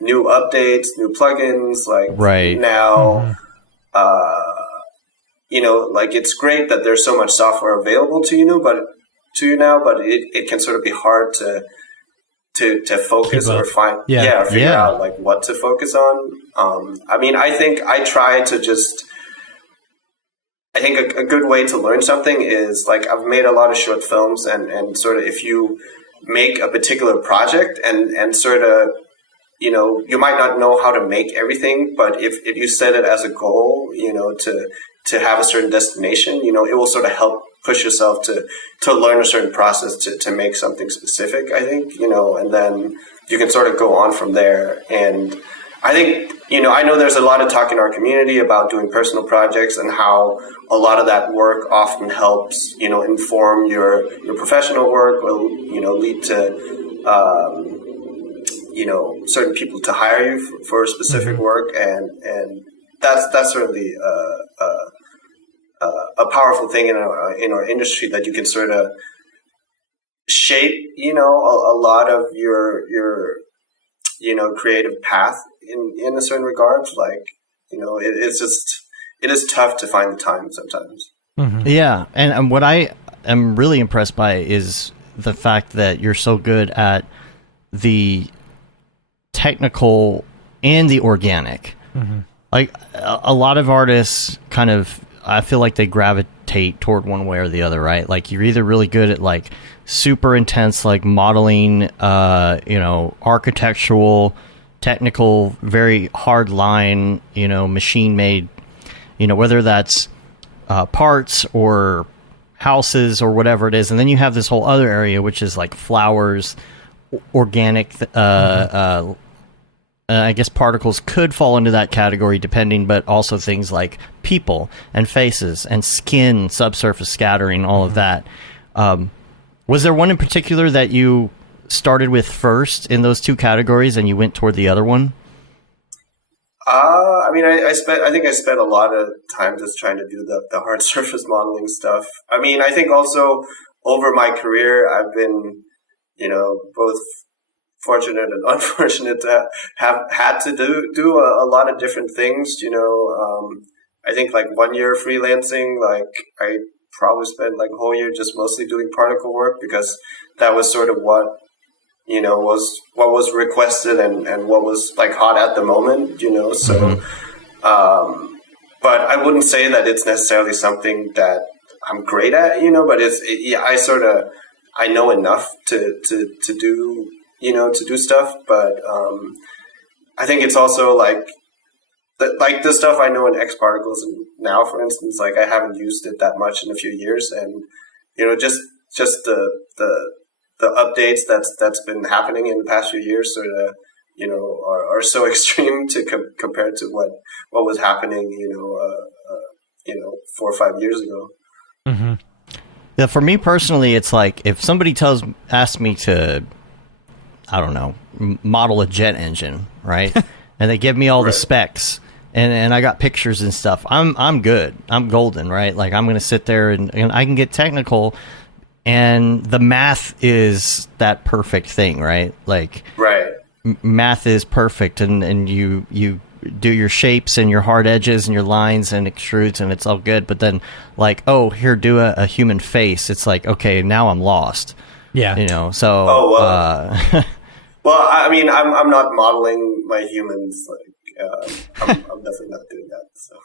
new updates, new plugins, like right now, like it's great that there's so much software available to you now, but it can sort of be hard to focus or find, figure out like what to focus on. I mean, I think I try to I think a good way to learn something is like I've made a lot of short films and sort of if you make a particular project and sort of, you might not know how to make everything, but if you set it as a goal, to have a certain destination, it will sort of help push yourself to learn a certain process to make something specific, I think, and then you can sort of go on from there. And I think, I know there's a lot of talk in our community about doing personal projects and how a lot of that work often helps, inform your professional work or, lead to, certain people to hire you for specific work. And that's certainly a powerful thing in our industry that you can sort of shape, a lot of your creative path in a certain regard. Like, it is tough to find the time sometimes. Mm-hmm. Yeah. And what I am really impressed by is the fact that you're so good at the technical and the organic. Mm-hmm. Like a lot of artists kind of, I feel like they gravitate toward one way or the other, right? Like you're either really good at like super intense, like modeling, architectural, technical, very hard line, machine made, whether that's parts or houses or whatever it is. And then you have this whole other area, which is like flowers, organic, I guess particles could fall into that category depending, but also things like people and faces and skin, subsurface scattering, all of that. Was there one in particular that you started with first in those two categories and you went toward the other one? I mean, I think I spent a lot of time just trying to do the hard surface modeling stuff. I mean, I think also over my career, I've been, both fortunate and unfortunate to have had to do a lot of different things. I think like 1 year freelancing, like I probably spent like a whole year just mostly doing particle work because that was sort of what was requested and what was like hot at the moment, so but I wouldn't say that it's necessarily something that I'm great at, but I know enough to do to do stuff, but I think it's also like the stuff I know in X particles, and now, for instance, like I haven't used it that much in a few years, and just the updates that's been happening in the past few years sort of are so extreme to compared to what was happening 4 or 5 years ago. Mm-hmm. Yeah, for me personally, it's like if somebody asks me to, I don't know, model a jet engine, right? And they give me all the specs, and I got pictures and stuff. I'm good. I'm golden, right? Like I'm going to sit there and I can get technical, and the math is that perfect thing, right? Like math is perfect, and you do your shapes and your hard edges and your lines and extrudes, and it's all good. But then, like, oh, here, do a human face. It's like, okay, now I'm lost. Yeah, So. Oh well. Well, I mean, I'm not modeling my humans. Like, I'm definitely not doing that. So.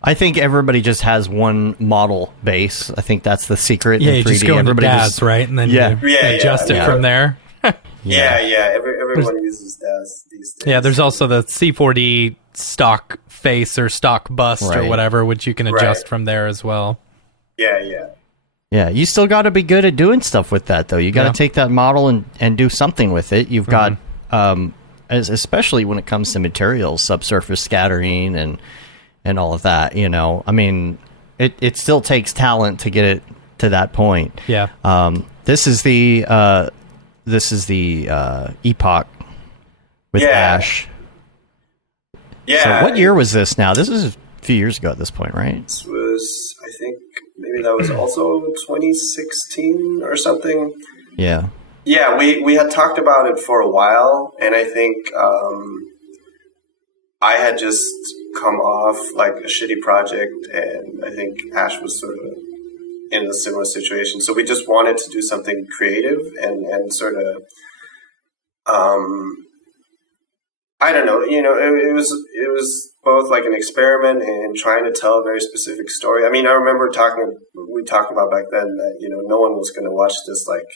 I think everybody just has one model base. I think that's the secret. Yeah, in 3D. You just go into DAZ, right? And then you adjust it from there. Everyone uses DAZ these days. Yeah, there's also the C4D stock face or stock bust or whatever, which you can adjust from there as well. Yeah, you still got to be good at doing stuff with that, though. You got to take that model and do something with it. You've got especially when it comes to materials, subsurface scattering and all of that. I mean, it still takes talent to get it to that point. Yeah. This is the epoch with Ash. Yeah. So what year was this now? This is a few years ago at this point, right? This was, I think, maybe that was also 2016 or something. Yeah. Yeah, we had talked about it for a while, and I think I had just come off like a shitty project, and I think Ash was sort of in a similar situation. So we just wanted to do something creative and sort of, I don't know, it was both like an experiment and trying to tell a very specific story. I mean, I remember we talked about back then that, no one was going to watch this like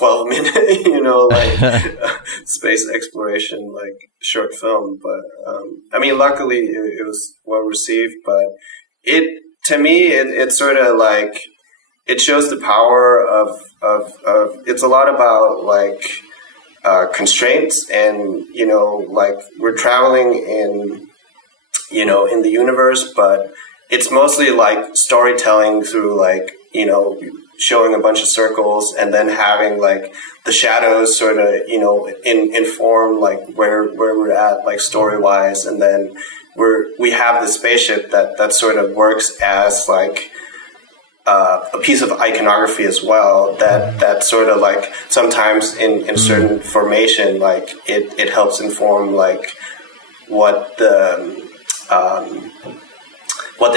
12-minute, like space exploration, like short film. But, I mean, luckily it was well received, but to me, it sort of like, it shows the power of it's a lot about like, constraints and, like we're traveling in the universe, but it's mostly like storytelling through like, showing a bunch of circles and then having like the shadows sort of, inform like where we're at like story wise. And then we have the spaceship that sort of works as like, a piece of iconography as well that sort of like sometimes in certain formation, like it helps inform like what the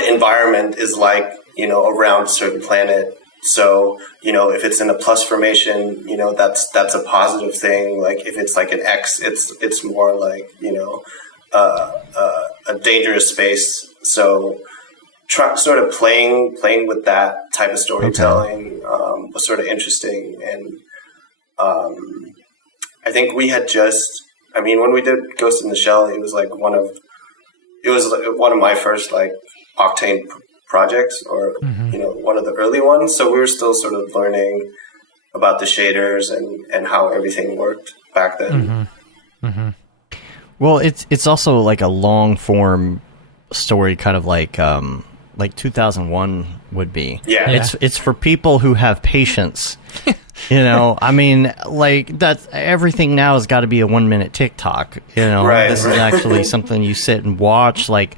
environment is like, around a certain planet. So, if it's in a plus formation, that's a positive thing. Like if it's like an X, it's more like, a dangerous space. So sort of playing with that type of storytelling was sort of interesting. And I think we had when we did Ghost in the Shell, it was like one of my first like Octane projects, or one of the early ones. So we were still sort of learning about the shaders and how everything worked back then. Well, it's also like a long form story, kind of like 2001 would be. Yeah. It's for people who have patience. I mean, like that's everything now has got to be a 1 minute TikTok. Right, this is actually something you sit and watch. Like,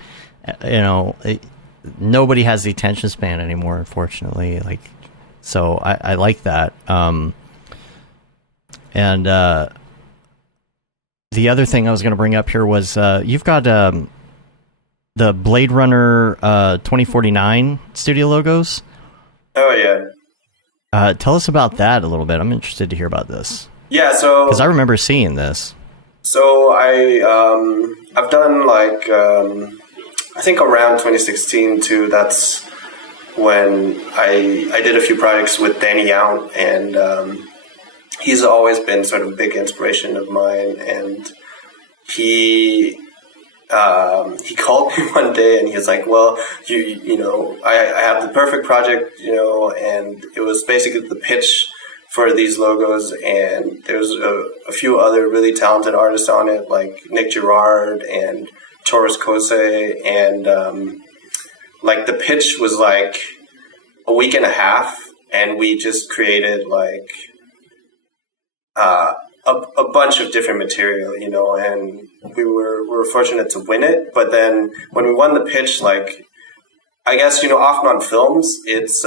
nobody has the attention span anymore, unfortunately. Like, so I like that. And the other thing I was going to bring up here was you've got the Blade Runner 2049 studio logos. Oh yeah. Tell us about that a little bit. I'm interested to hear about this. Yeah, so because I remember seeing this. So I've done like I think around 2016 too. That's when I did a few projects with Danny Yount, and he's always been sort of a big inspiration of mine. And he called me one day and he was like, well, I have the perfect project, and it was basically the pitch for these logos, and there's a few other really talented artists on it, like Nick Girard and Taurus Kosei, and like the pitch was like a week and a half, and we just created like a bunch of different material, and we were fortunate to win it. But then when we won the pitch, like, I guess, often on films, it's,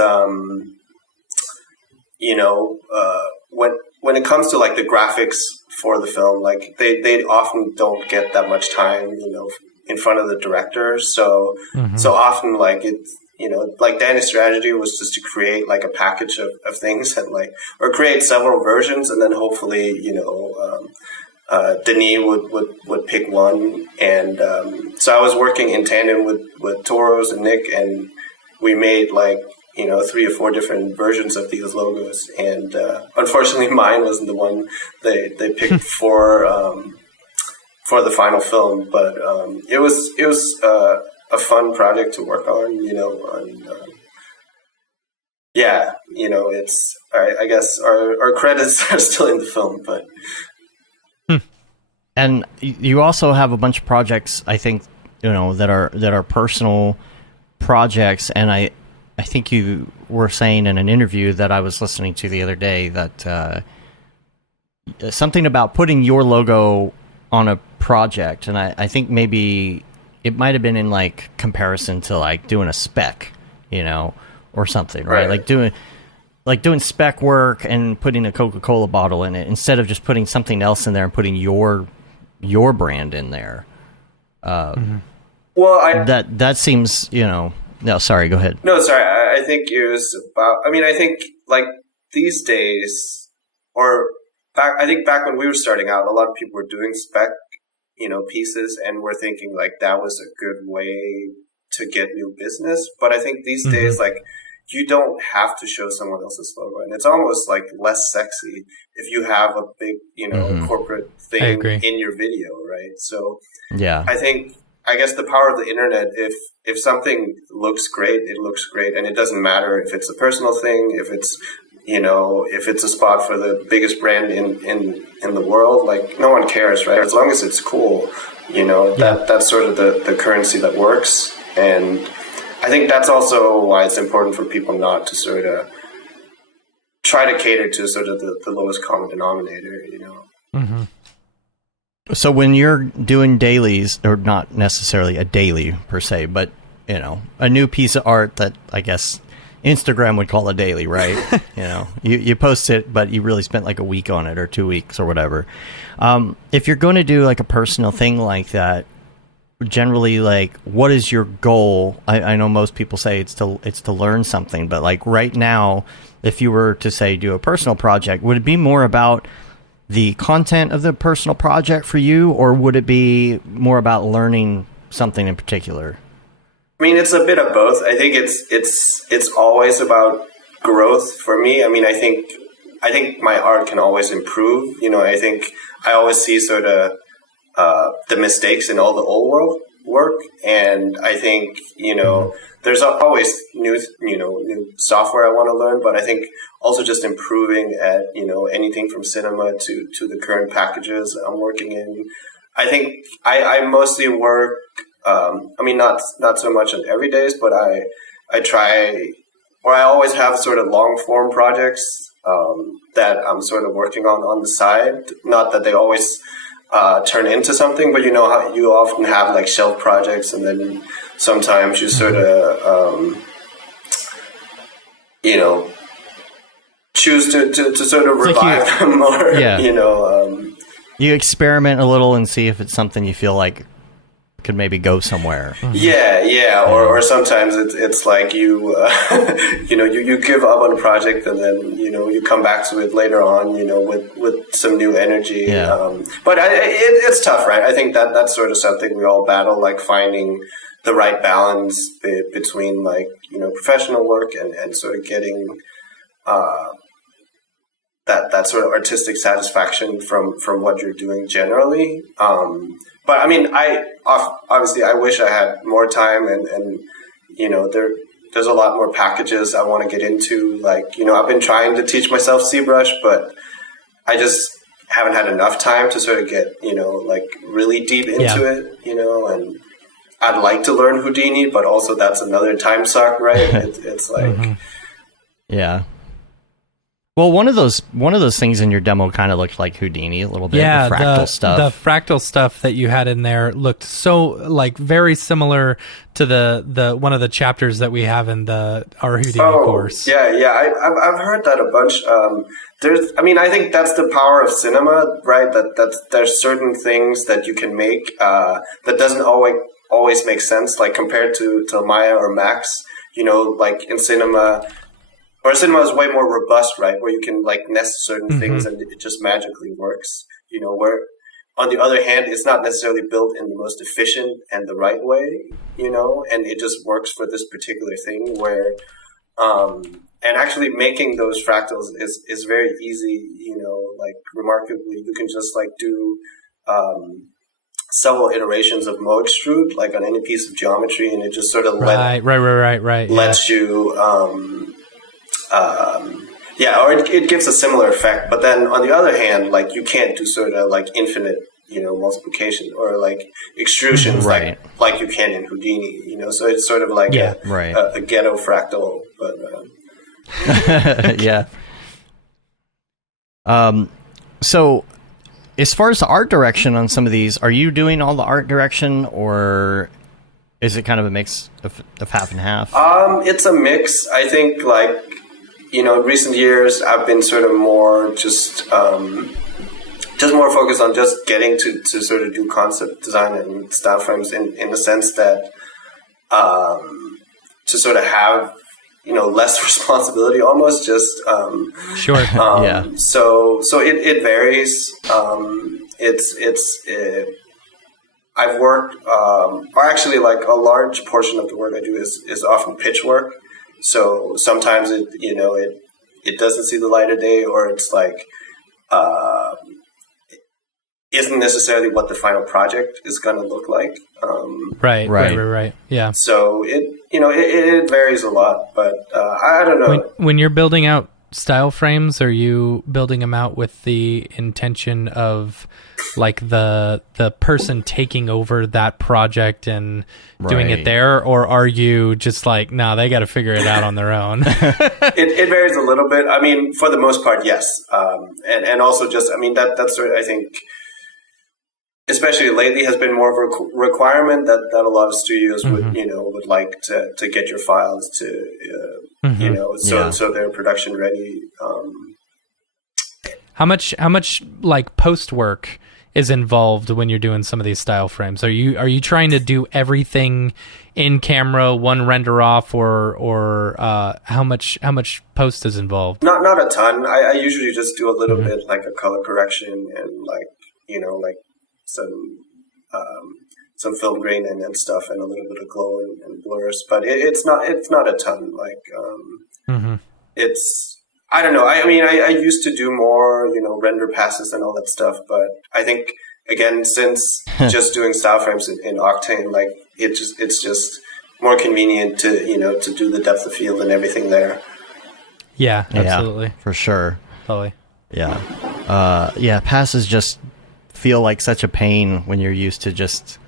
when it comes to like the graphics for the film, like they often don't get that much time, in front of the director. So, so often like it's, like Danny's strategy was just to create like a package of things and like, or create several versions, and then hopefully, Denis would pick one. And so I was working in tandem with Toros and Nick, and we made like, 3 or 4 different versions of these logos. And unfortunately mine wasn't the one they picked for the final film. But it was a fun project to work on, it's, I guess our credits are still in the film, but. And you also have a bunch of projects, I think, that are personal projects. And I think you were saying in an interview that I was listening to the other day that something about putting your logo on a project. And I think maybe it might have been in like comparison to like doing a spec, or something, right? Like doing spec work and putting a Coca-Cola bottle in it instead of just putting something else in there and putting your brand in there. Well, that seems, no, sorry, go ahead. No, sorry. I think it was about, I think like these days, I think back when we were starting out, a lot of people were doing spec, pieces, and we're thinking like that was a good way to get new business. But I think these days, like, you don't have to show someone else's logo, and it's almost like less sexy if you have a big, corporate thing in your video, right? So, yeah, I guess the power of the internet, if something looks great, it looks great, and it doesn't matter if it's a personal thing, if it's if it's a spot for the biggest brand in the world, like, no one cares, right? As long as it's cool, that's sort of the currency that works. And I think that's also why it's important for people not to sort of try to cater to sort of the lowest common denominator, Mm-hmm. So when you're doing dailies, or not necessarily a daily per se, but, a new piece of art that I guess Instagram would call a daily, right? You post it, but you really spent like a week on it or 2 weeks or whatever. If you're going to do like a personal thing like that, generally, like, what is your goal? I know most people say it's to learn something, but like right now, if you were to say do a personal project, would it be more about the content of the personal project for you, or would it be more about learning something in particular? I mean, it's a bit of both. I think it's always about growth for me. I mean, I think my art can always improve. I think I always see sort of the mistakes in all the old world work, and I think there's always new software I want to learn, but I think also just improving at anything from cinema to the current packages I'm working in. I think I mostly work. Not so much on everydays, but I try, or I always have sort of long form projects that I'm sort of working on the side. Not that they always turn into something, but how you often have like shelf projects, and then sometimes you sort of choose to sort of revive them, or you experiment a little and see if it's something you feel like could maybe go somewhere. Or sometimes it's like you you give up on a project, and then you come back to it later on with some new energy. But it's tough, right? I think that's sort of something we all battle, like finding the right balance between like professional work and sort of getting that sort of artistic satisfaction from what you're doing generally. But I mean, obviously I wish I had more time, and there's a lot more packages I want to get into. Like, I've been trying to teach myself ZBrush, but I just haven't had enough time to sort of get, like really deep into it, and I'd like to learn Houdini, but also that's another time suck, right? It's like, yeah. Well, one of those things in your demo kind of looked like Houdini a little bit. Yeah, the fractal stuff. The fractal stuff that you had in there looked so like very similar to the one of the chapters that we have in our Houdini course. Yeah. I've heard that a bunch. I think that's the power of cinema, right? That there's certain things that you can make that doesn't always make sense, like compared to Maya or Max. Like in cinema. Or cinema is way more robust, right? Where you can like nest certain things and it just magically works. Where on the other hand, it's not necessarily built in the most efficient and the right way, and it just works for this particular thing where, and actually making those fractals is very easy, like remarkably, you can just like do, several iterations of mode extrude, like on any piece of geometry, and it just sort of lets you, or it gives a similar effect. But then on the other hand, like you can't do sort of like infinite, multiplication or like extrusions, like you can in Houdini. So it's sort of like a ghetto fractal, but yeah. So as far as the art direction on some of these, are you doing all the art direction, or is it kind of a mix of half and half? It's a mix. I think, like, in recent years, I've been sort of more just more focused on just getting to sort of do concept design and style frames in the sense that to sort of have less responsibility, almost just sure. So it varies. I've worked, or actually, like, a large portion of the work I do is often pitch work. So sometimes it doesn't see the light of day, or it's like isn't necessarily what the final project is going to look like. Right. Yeah. So it varies a lot, but I don't know. When you're building out style frames, are you building them out with the intention of like the person taking over that project and doing it there, or are you just like, no, they got to figure it out on their own? It varies a little bit. I mean, for the most part, yes. And also just, I mean, that's sort of, I think, especially lately, has been more of a requirement that a lot of studios would like to get your files to so they're production ready. How much like post work is involved when you're doing some of these style frames? Are you trying to do everything in camera, one render off, or how much post is involved? Not a ton. I usually just do a little bit, like a color correction and like some film grain and stuff, and a little bit of glow and blurs, but it's not a ton. Like it's, I don't know. I mean, I used to do more, render passes and all that stuff, but I think, again, since just doing style frames in Octane, like it's just more convenient to do the depth of field and everything there. Yeah, absolutely, for sure. Totally. Yeah. Passes just feel like such a pain when you're used to just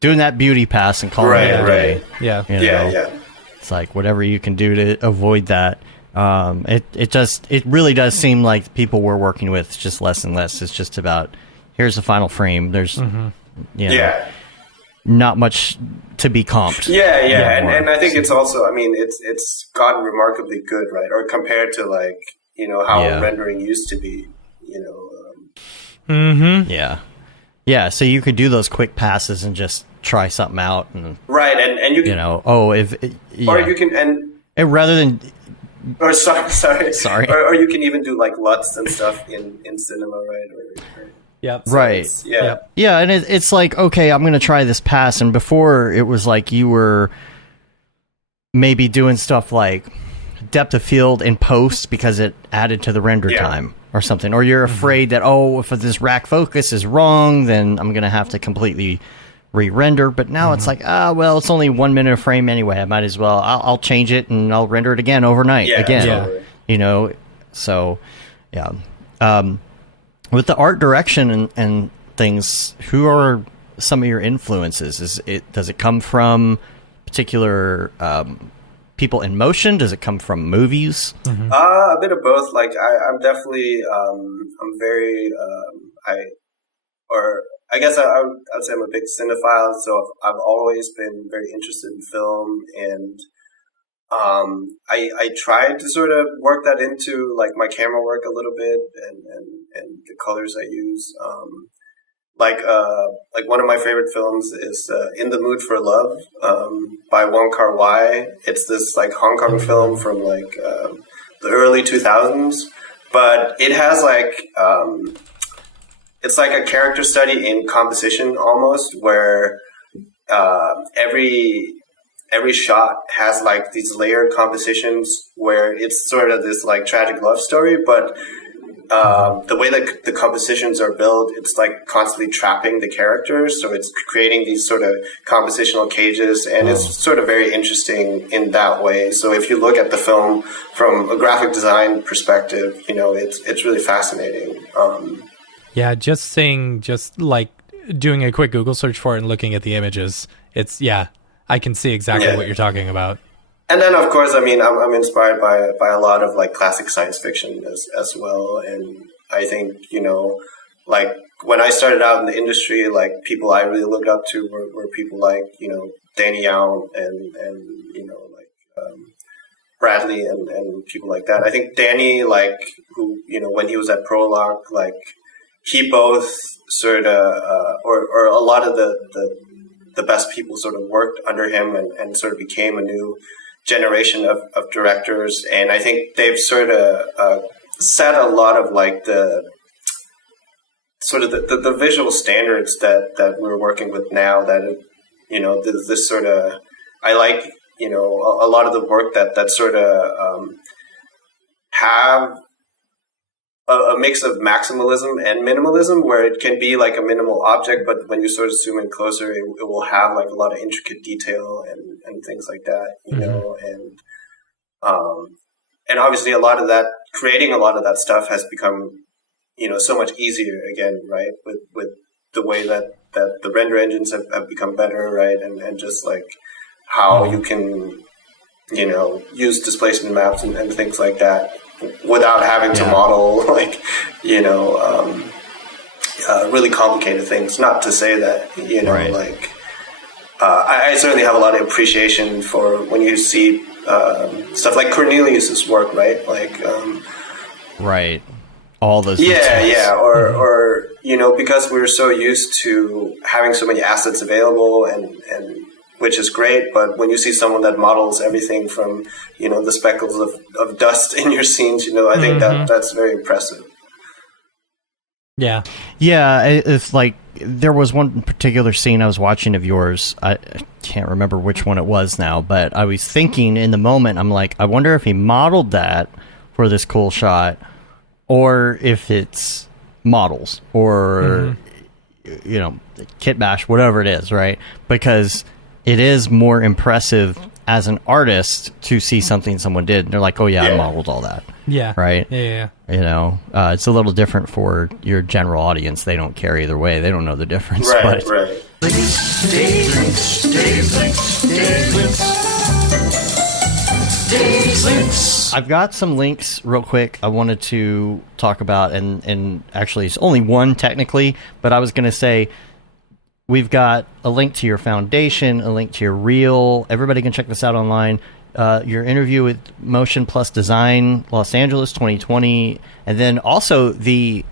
doing that beauty pass and calling it a day. Yeah. Yeah. It's like whatever you can do to avoid that. It really does seem like people we're working with just less and less. It's just about, here's the final frame. There's not much to be comped. Yeah. And I think it's also, I mean, it's gotten remarkably good, right? Or compared to, like, how rendering used to be, Yeah, so you could do those quick passes and just try something out, and and you can, or you can, and rather than, or sorry, or you can even do like LUTs and stuff in cinema, right? And it's like, okay, I'm gonna try this pass, and before it was like you were maybe doing stuff like depth of field in post because it added to the render time or something, or you're afraid that, if this rack focus is wrong, then I'm gonna have to completely re-render. But now it's like, it's only 1 minute of frame anyway, I might as well, I'll change it and I'll render it again overnight So with the art direction and things, who are some of your influences? Does it come from particular people in motion? Does it come from movies? A bit of both. Like I'm definitely I'm very I guess I'd say I'm a big cinephile, so I've always been very interested in film, and I tried to sort of work that into like my camera work a little bit, and the colors I use. Like one of my favorite films is In the Mood for Love by Wong Kar-wai. It's this like Hong Kong film from like the early 2000s, but it has like it's like a character study in composition almost, where every shot has like these layered compositions where it's sort of this like tragic love story, but the way that the compositions are built, it's like constantly trapping the characters, so it's creating these sort of compositional cages, and it's sort of very interesting in that way. So if you look at the film from a graphic design perspective, it's really fascinating. Yeah, just like doing a quick Google search for it and looking at the images, I can see exactly what you're talking about. And then, of course, I mean, I'm inspired by a lot of like classic science fiction as well. And I think, like when I started out in the industry, like people I really looked up to were people like, Danny Young and Bradley and people like that. I think Danny, like, who, when he was at Prologue, like, he both sort of, or a lot of the best people sort of worked under him and sort of became a new generation of directors. And I think they've sort of set a lot of, like, the visual standards that we're working with now, that, this sort of, I like, a lot of the work that sort of have a mix of maximalism and minimalism, where it can be like a minimal object, but when you sort of zoom in closer, it will have like a lot of intricate detail and things like that, and obviously creating a lot of that stuff has become, so much easier again, right? With the way that the render engines have become better, right? And just like how you can, use displacement maps and things like that without having to model like, really complicated things. Not to say that, like, I certainly have a lot of appreciation for when you see stuff like Cornelius's work, right? Like, right. All those details. Or because we're so used to having so many assets available and which is great, but when you see someone that models everything from, the speckles of dust in your scenes, I think that's very impressive. Yeah. Yeah, it's like there was one particular scene I was watching of yours. I can't remember which one it was now, but I was thinking in the moment, I'm like, I wonder if he modeled that for this cool shot, or if it's models, or, kit bash, whatever it is, right? Because it is more impressive as an artist to see something someone did, and they're like, oh yeah, I modeled all that. Yeah. Right? Yeah. It's a little different for your general audience. They don't care either way. They don't know the difference. Right. I've got some links real quick I wanted to talk about, and actually it's only one technically, but I was going to say, we've got a link to your foundation, a link to your reel. Everybody can check this out online. Your interview with Motion Plus Design Los Angeles 2020, and then also the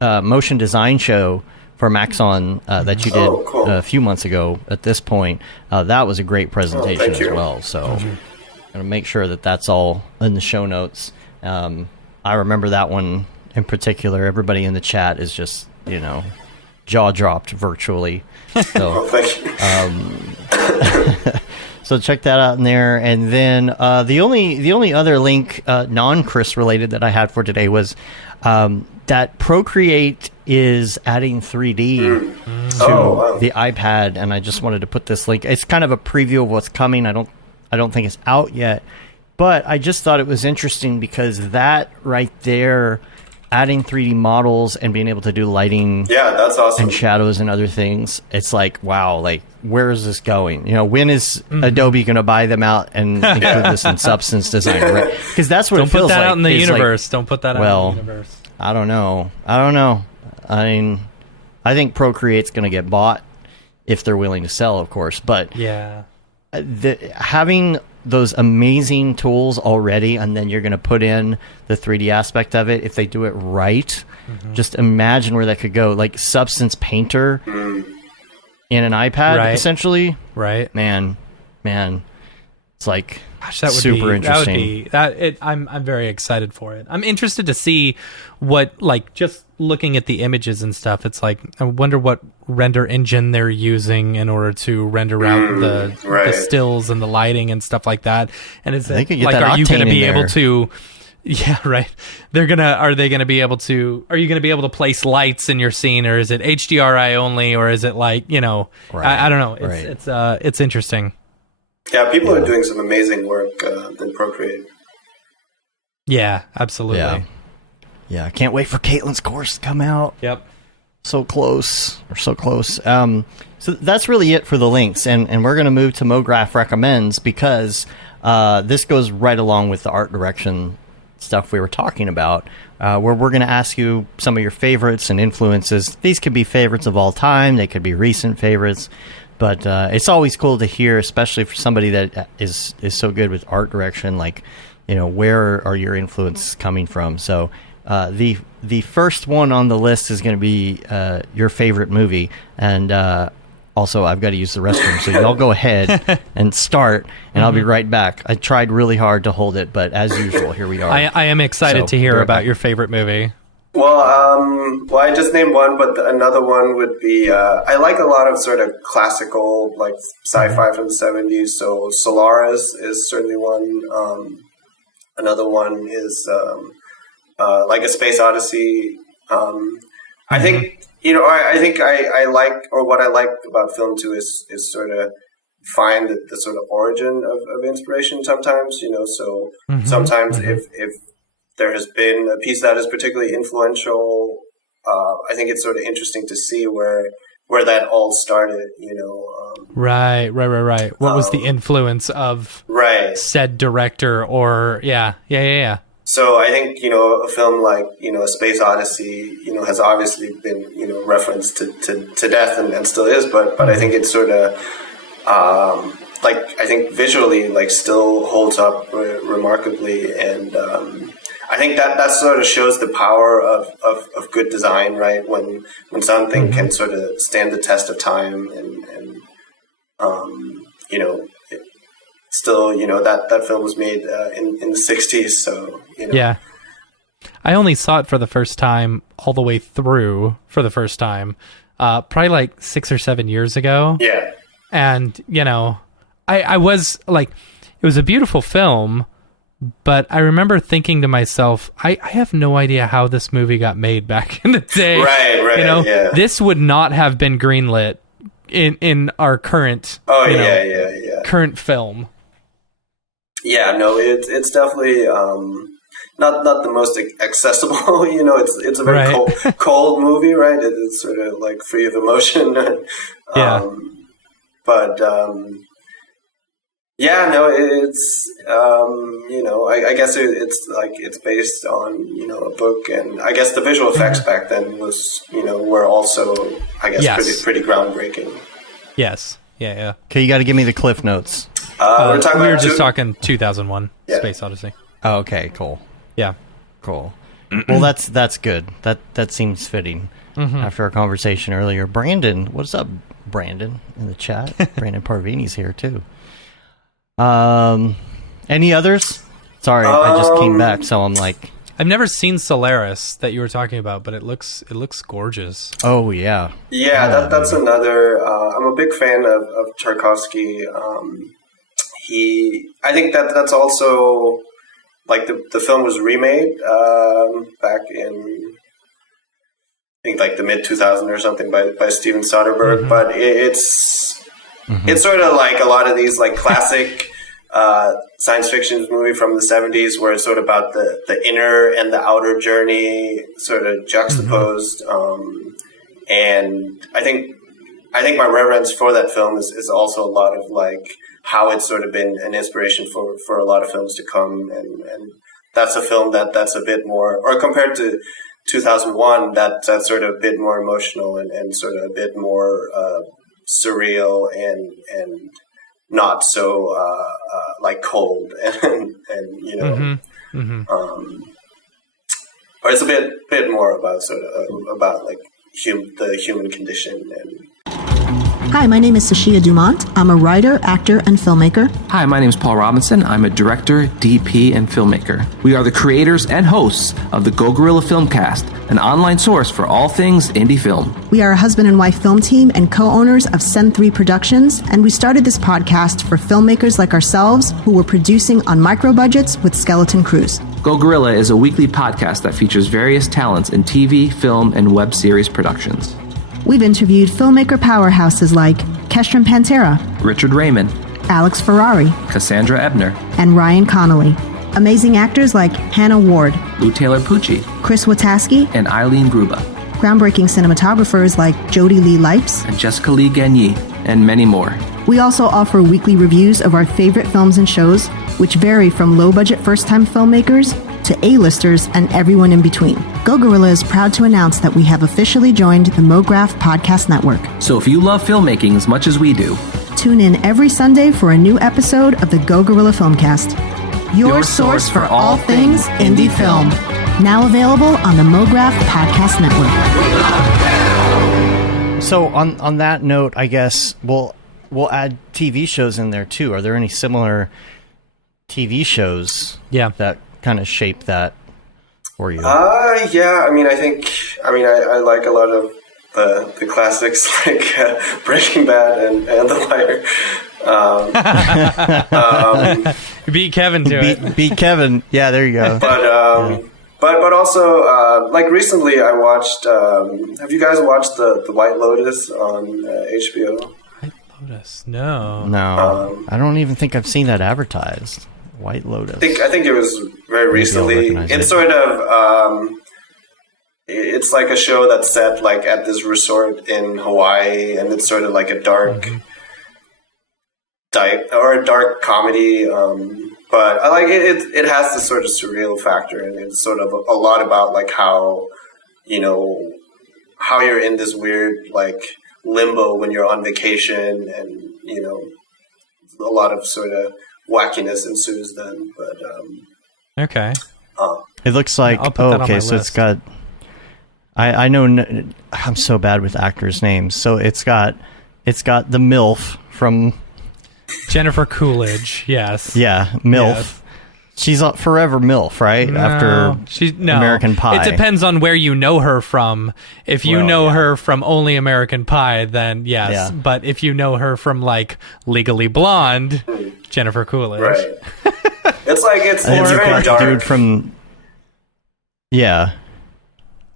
motion design show for Maxon that you did a few months ago at this point. That was a great presentation as well. So I'm going to make sure that that's all in the show notes. I remember that one in particular. Everybody in the chat is just, jaw dropped virtually. So, so check that out in there. And then the only other link, non-Chris related, that I had for today was that Procreate is adding 3D to the iPad, and I just wanted to put this link. It's kind of a preview of what's coming. I don't think it's out yet, but I just thought it was interesting because that right there, adding 3D models and being able to do lighting, that's awesome, and shadows and other things. It's like, wow, like, where is this going? When is Adobe going to buy them out and include this in Substance Design? Right? Because that's what it feels like. Don't put that out in the universe. Don't put that out in the universe. I don't know. I mean, I think Procreate's going to get bought if they're willing to sell, of course. But having those amazing tools already, and then you're going to put in the 3D aspect of it, if they do it right, just imagine where that could go. Like Substance Painter in an iPad, essentially. Right. Man, it's like, gosh, that would super interesting. I'm very excited for it. I'm interested to see what, like, just looking at the images and stuff, it's like, I wonder what render engine they're using in order to render out the stills and the lighting and stuff like that. And is it like, are you going to be able to? Yeah, right. Are you going to be able to place lights in your scene, or is it HDRI only, or is it like, I don't know. It's interesting. Yeah, people are doing some amazing work in Procreate. Yeah, absolutely. Yeah, I can't wait for Caitlin's course to come out. Yep. so close. We're so close. So that's really it for the links, and we're going to move to Mograph Recommends because this goes right along with the art direction stuff we were talking about, where we're going to ask you some of your favorites and influences. These could be favorites of all time. They could be recent favorites. But it's always cool to hear, especially for somebody that is so good with art direction, like, where are your influences coming from? So the first one on the list is going to be your favorite movie. And also, I've got to use the restroom, so y'all go ahead and start, and I'll be right back. I tried really hard to hold it, but as usual, here we are. I am excited to hear about your favorite movie. Well, I just named one, but another one would be, I like a lot of sort of classical, like, sci-fi from the 70s, so Solaris is certainly one. Another one is, like A Space Odyssey. I think, I like, or what I like about film, too, is sort of find the sort of origin of inspiration sometimes, so sometimes if there has been a piece that is particularly influential, I think it's sort of interesting to see where that all started, Right. What was the influence of said director or, yeah. So I think, a film like, A Space Odyssey, has obviously been, referenced to death and still is, but I think it's sort of, I think visually, still holds up remarkably, and I think that sort of shows the power of good design, right? When something can sort of stand the test of time and still, that film was made in the 60s, so, Yeah. I only saw it for the first time, all the way through for the first time, probably like 6 or 7 years ago. Yeah. And, I was like, it was a beautiful film, but I remember thinking to myself, I have no idea how this movie got made back in the day. Right, yeah. This would not have been greenlit in our current current film. Yeah, no, it's definitely not the most accessible. It's a very cold movie, right? It's sort of like free of emotion. But yeah, no, it's I guess it's like it's based on a book, and I guess the visual effects back then was were also pretty groundbreaking. Yes. Yeah. Okay, you got to give me the cliff notes. We were just talking 2001 Space Odyssey. Oh, okay, cool. Yeah, cool. Well, that's good. That seems fitting. After our conversation earlier, Brandon, what's up, Brandon, in the chat? Brandon Parvini's here too. Any others? Sorry, I just came back, so I'm like, I've never seen Solaris that you were talking about, but it looks gorgeous. Oh yeah, that's another. I'm a big fan of Tchaikovsky. I think that's also like the film was remade back in I think like the mid 2000s or something by Steven Soderbergh, but it's sort of like a lot of these like classic science fiction movie from the 70s where it's sort of about the inner and the outer journey sort of juxtaposed. And I think my reverence for that film is also a lot of like how it's sort of been an inspiration for a lot of films to come. And that's a film that's a bit more, or compared to 2001, that's sort of a bit more emotional and sort of a bit more surreal and not so like cold and or it's a bit more about sort of about like the human condition. And Hi, my name is Sashia Dumont. I'm a writer, actor, and filmmaker. Hi, my name is Paul Robinson. I'm a director, DP, and filmmaker. We are the creators and hosts of the Go Gorilla Filmcast, an online source for all things indie film. We are a husband and wife film team and co-owners of Send 3 Productions, and we started this podcast for filmmakers like ourselves who were producing on micro budgets with skeleton crews. Go Gorilla is a weekly podcast that features various talents in TV, film, and web series productions. We've interviewed filmmaker powerhouses like Kestrin Pantera, Richard Raymond, Alex Ferrari, Cassandra Ebner, and Ryan Connolly. Amazing actors like Hannah Ward, Lou Taylor Pucci, Chris Wataski, and Eileen Gruba. groundbreaking cinematographers like Jody Lee Lipes and Jessica Lee Gagné, and many more. We also offer weekly reviews of our favorite films and shows, which vary from low-budget first-time filmmakers to A-listers and everyone in between. Go Gorilla is proud to announce that we have officially joined the Mograph Podcast Network. So if you love filmmaking as much as we do, tune in every Sunday for a new episode of the Go Gorilla Filmcast, your source for all things indie film. Now available on the Mograph Podcast Network. So on that note, I guess we'll add TV shows in there too. Are there any similar TV shows that kind of shape that for you? Yeah. I like a lot of the classics like Breaking Bad and The Wire. Beat Kevin to it. Beat Kevin. Yeah, there you go. But also, like recently I watched, have you guys watched the White Lotus on HBO? White Lotus? No. No. I don't even think I've seen that advertised. White Lotus. I think it was very recently. It's sort of, it's like a show that's set like at this resort in Hawaii, and it's sort of like a dark, or a dark comedy, but I like it. It has this sort of surreal factor, and it's sort of a lot about like how you're in this weird like limbo when you're on vacation, and a lot of sort of wackiness ensues then. But okay, it looks like okay. So it's got. I know. I'm so bad with actors' names. So it's got the MILF from. Jennifer Coolidge, yes. Yeah, MILF. Yes. She's a forever MILF, right? No, After American Pie. It depends on where you know her from. If you know her from only American Pie, then yes. Yeah. But if you know her from like Legally Blonde, Jennifer Coolidge. Right. it's very dark. Dude from Yeah,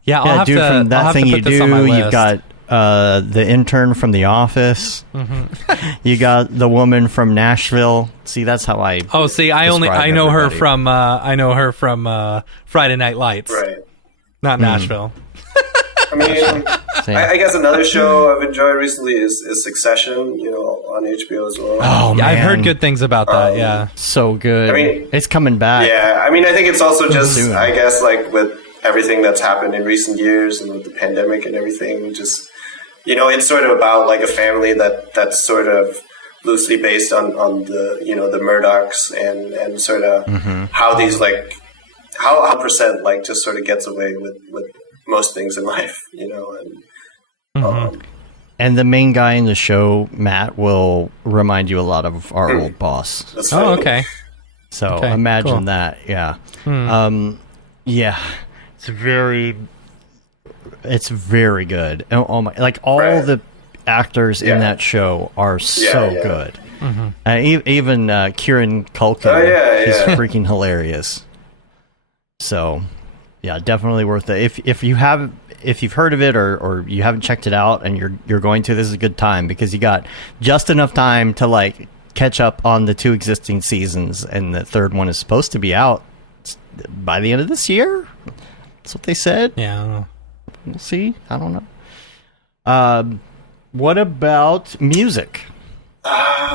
from That Thing You Do. You've got the intern from The Office. You got the woman from Nashville. See, that's how I. Oh, see, I know her from Friday Night Lights. Right. Not Nashville. I mean, I guess another show I've enjoyed recently is Succession. On HBO as well. Oh man, I've heard good things about that. Yeah, so good. I mean, it's coming back. Yeah, I mean, I think it's also just soon. I guess like with everything that's happened in recent years and with the pandemic and everything, just. It's sort of about like a family that's sort of loosely based on the the Murdochs and sort of how these like how percent like just sort of gets away with most things in life, and the main guy in the show, Matt, will remind you a lot of our old boss. That's funny. Okay. So imagine that, yeah. Yeah, it's very good. Oh my! Like all the actors in that show are so good. Even Kieran Culkin, he's freaking hilarious. So, yeah, definitely worth it. If you've heard of it or you haven't checked it out and you're going to, this is a good time because you got just enough time to like catch up on the 2 existing seasons, and the third one is supposed to be out by the end of this year. That's what they said. Yeah, I don't know. We'll see. I don't know. What about music?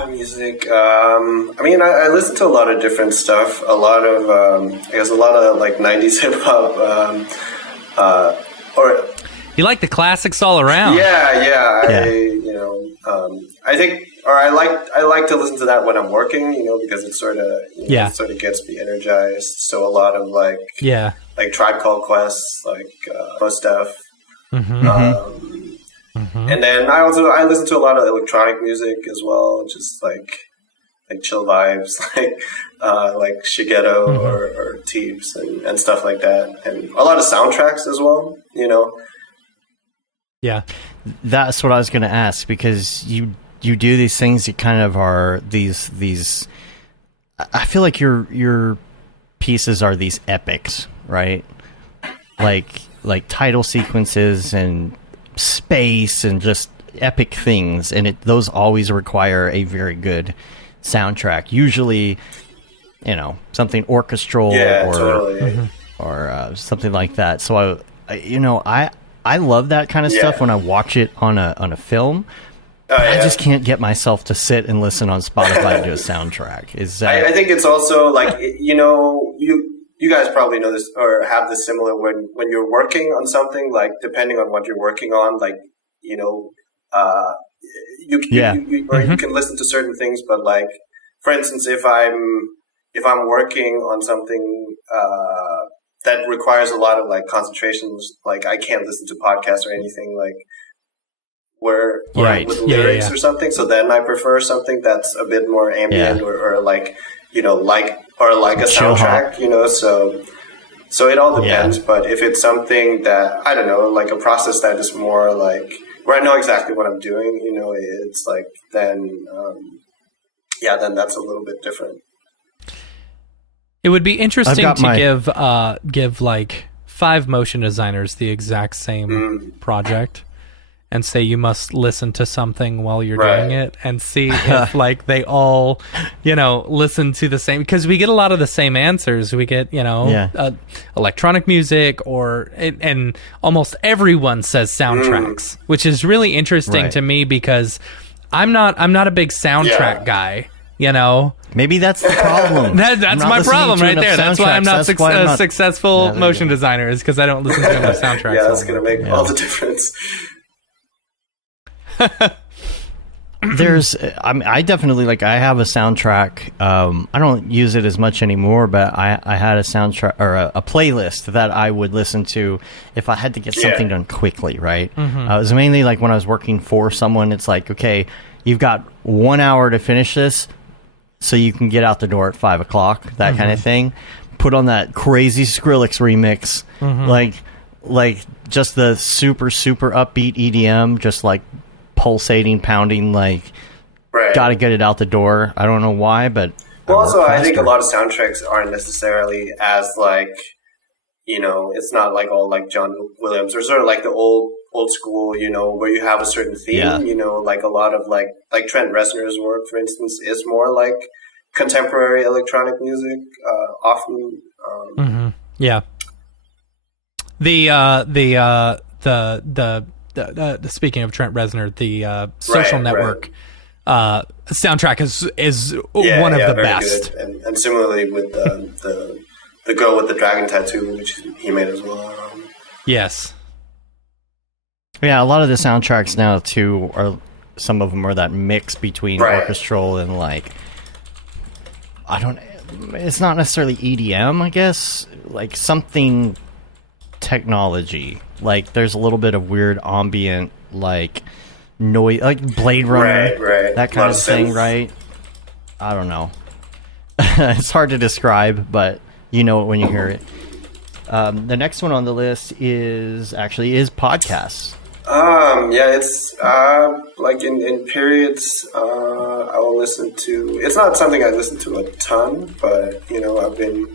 Music. I mean, I listen to a lot of different stuff. A lot of, like 90s hip hop. Or you like the classics all around. Yeah. I think, or I like to listen to that when I'm working. Because it sort of, it sort of gets me energized. So a lot of like Tribe Called Quest, like Mos Def. And then I listen to a lot of electronic music as well, just like chill vibes, like Shigeto or Teeps and stuff like that, and a lot of soundtracks as well. Yeah, that's what I was going to ask, because you do these things. You kind of are these. I feel like your pieces are these epics, right? Like title sequences and space and just epic things, and those always require a very good soundtrack. Usually, something orchestral or something like that. So I I love that kind of stuff when I watch it on a film. I just can't get myself to sit and listen on Spotify to a soundtrack. I think it's also like, you guys probably know this or have this similar when you're working on something, like depending on what you're working on, like, you can listen to certain things, but like, for instance, if I'm working on something that requires a lot of like concentrations, like I can't listen to podcasts or anything like with lyrics or something. So then I prefer something that's a bit more ambient or like, a soundtrack, so it all depends. But if it's something that, I don't know, like a process that is more like where I know exactly what I'm doing, it's like, then that's a little bit different. It would be interesting to give like 5 motion designers the exact same project and say you must listen to something while you're doing it and see if like they all, listen to the same, because we get a lot of the same answers. We get, electronic music and almost everyone says soundtracks, which is really interesting to me because I'm not a big soundtrack guy. Maybe that's the problem. That's my problem right there. That's why I'm not a successful motion designer, is because I don't listen to enough soundtracks. Yeah, that's going to make all the difference. I definitely I have a soundtrack. I don't use it as much anymore, but I had a soundtrack or a playlist that I would listen to if I had to get something done quickly, right? Mm-hmm. It was mainly like when I was working for someone, it's like, okay, you've got 1 hour to finish this so you can get out the door at 5 o'clock, that kind of thing. Put on that crazy Skrillex remix, like just the super, super upbeat EDM, just like pulsating, pounding, gotta get it out the door. I don't know why, but also I think a lot of soundtracks aren't necessarily as it's not like all like John Williams or sort of like the old school, where you have a certain theme, like a lot of like Trent Reznor's work, for instance, is more like contemporary electronic music often. The speaking of Trent Reznor, the Social Network soundtrack is one of the best. And similarly with the girl with the dragon tattoo, which he made as well. Yes. Yeah, a lot of the soundtracks now too some of them are that mix between orchestral and it's not necessarily EDM, I guess, like something technology. Like there's a little bit of weird ambient noise, like Blade Runner, that kind of thing, right? I don't know. It's hard to describe, but you know it when you hear it. The next one on the list is podcasts. It's like in periods. I will listen to. It's not something I listen to a ton, but I've been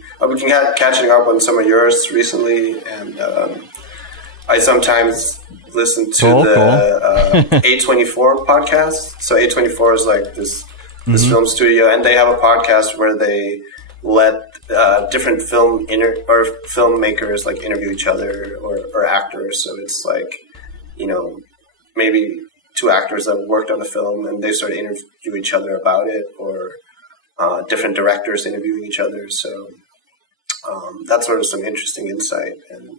catching up on some of yours recently, and I sometimes listen to the A24 podcast. So A24 is like this film studio, and they have a podcast where they let different filmmakers interview each other or actors. So it's like, maybe 2 actors that worked on a film and they sort of interview each other about it, or different directors interviewing each other. So that's sort of some interesting insight. And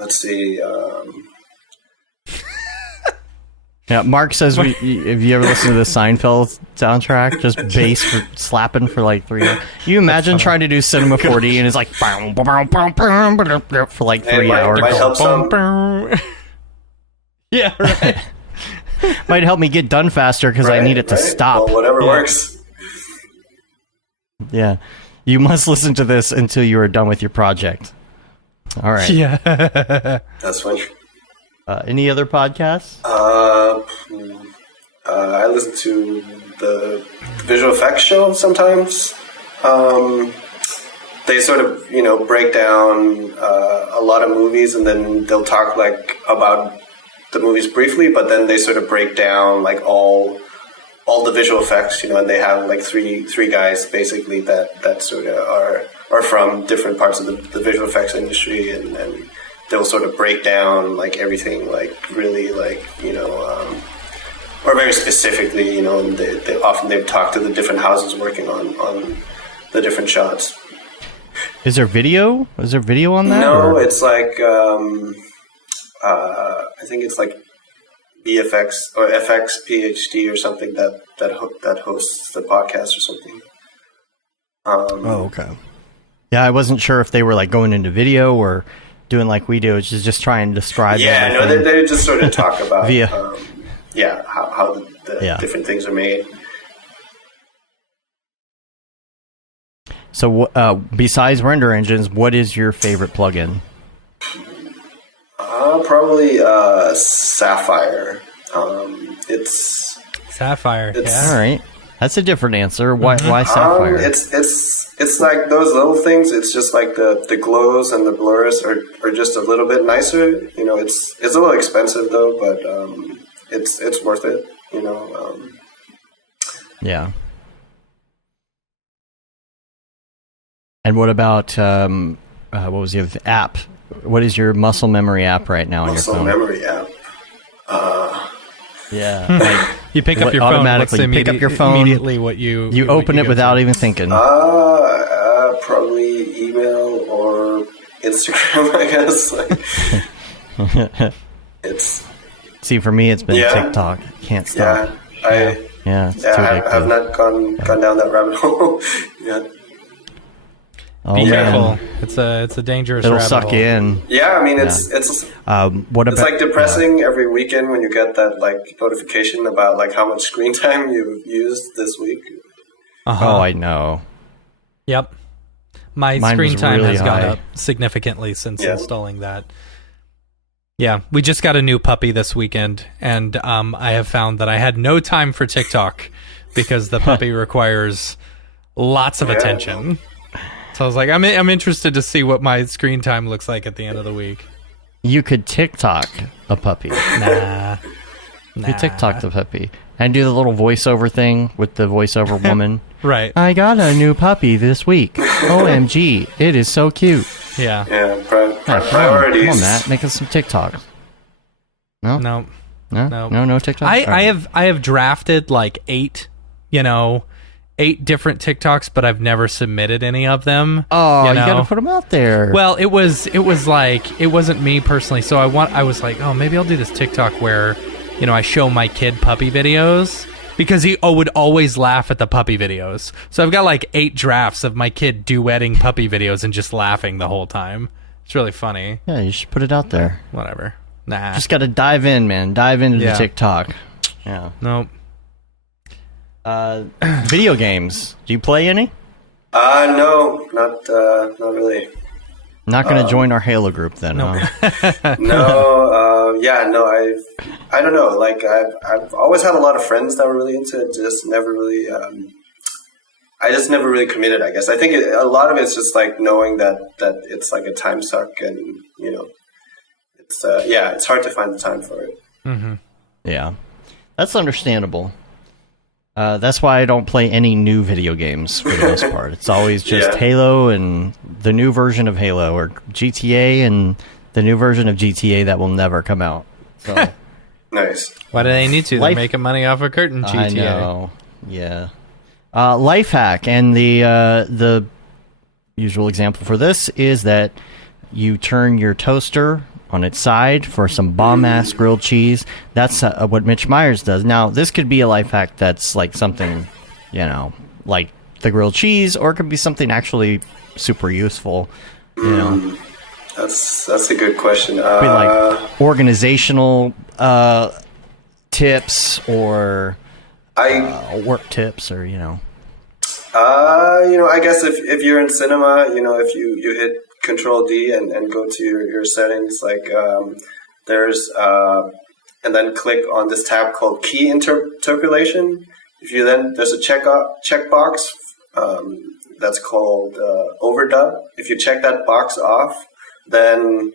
let's see. Yeah, Mark says, have you ever listened to the Seinfeld soundtrack? Just bass slapping for 3 hours. You imagine trying to do Cinema 4D and it's like for 3 hours. Might help some. Yeah, right. Might help me get done faster because I need it to stop. Well, whatever works. Yeah. You must listen to this until you are done with your project. All right. Yeah. That's funny. Any other podcasts? I listen to the visual effects show sometimes. They sort of, break down a lot of movies, and then they'll talk about the movies briefly, but then they sort of break down all the visual effects, and they have three guys basically that sort of are from different parts of the visual effects industry, and they'll sort of break down like everything, like really like, you know, or very specifically, you know, and they've talked to the different houses working on the different shots. Is there video? Is there video on that? No, or? It's like I think it's like BFX or FX PhD or something that hosts the podcast or something. Okay. Yeah, I wasn't sure if they were like going into video or doing like we do, which is just trying to describe. Yeah, no, they just sort of talk about how the different things are made. So, besides render engines, what is your favorite plugin? Probably Sapphire. It's Sapphire. Yeah. All right, that's a different answer. Why Sapphire? It's like those little things. It's just like the glows and the blurs are just a little bit nicer. You know, it's a little expensive though, but it's worth it. You know. Yeah. And what about what was the other app? What is your muscle memory app right now on your phone? Muscle memory app. Yeah. Like, you pick up your phone automatically. You pick up your phone immediately. What you open it without even thinking. Probably email or Instagram. I guess. It's. See, for me, it's been TikTok. Can't stop. Yeah, it's too addictive. I have not gone down that rabbit hole yet. Be careful. It's a dangerous It'll rabbit suck hole. you in. Yeah, I mean it's what about, it's like depressing every weekend when you get that like notification about like how much screen time you've used this week. Oh, I know. Yep. Mine screen time really has gone up significantly since installing that. Yeah, we just got a new puppy this weekend, and I have found that I had no time for TikTok because the puppy requires lots of attention. So I was like, I'm interested to see what my screen time looks like at the end of the week. You could TikTok a puppy. Nah. You TikTok the puppy and do the little voiceover thing with the voiceover woman. Right. I got a new puppy this week. OMG, it is so cute. Yeah. Yeah. Priorities. Come on, Matt, make us some TikToks. No TikTok. I have drafted like 8 different TikToks, but I've never submitted any of them. Oh, you gotta put them out there. Well, it was like, it wasn't me personally, so I was like, oh, maybe I'll do this TikTok where, I show my kid puppy videos, because he would always laugh at the puppy videos. So I've got like 8 drafts of my kid duetting puppy videos and just laughing the whole time. It's really funny. Yeah, you should put it out there. Whatever. Nah. Just gotta dive in, man. Dive into the TikTok. Yeah. Nope. Video games. Do you play any? No, not really. Not going to join our Halo group then, no. Huh? I don't know. Like I've always had a lot of friends that were really into it. Just never really. I just never really committed. I guess I think a lot of it's just like knowing that it's like a time suck, and it's it's hard to find the time for it. Mm-hmm. Yeah, that's understandable. That's why I don't play any new video games for the most part. It's always just Halo and the new version of Halo, or GTA and the new version of GTA that will never come out. So nice. Why do they need to? They're making money off a curtain GTA. I know. Yeah. Life hack, and the usual example for this is that you turn your toaster on its side for some bomb-ass grilled cheese. That's what Mitch Myers does. Now, this could be a life hack that's like something, like the grilled cheese, or it could be something actually super useful, That's a good question. Be like organizational tips, or work tips, or I guess if you're in cinema, if you hit Control D and go to your settings, like there's and then click on this tab called Key Interpolation. There's a checkbox that's called Overdub. If you check that box off, then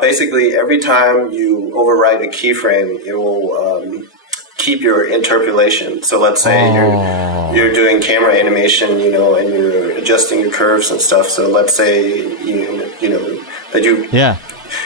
basically every time you overwrite a keyframe, it will keep your interpolation. So let's say you're doing camera animation, and you're adjusting your curves and stuff. So let's say that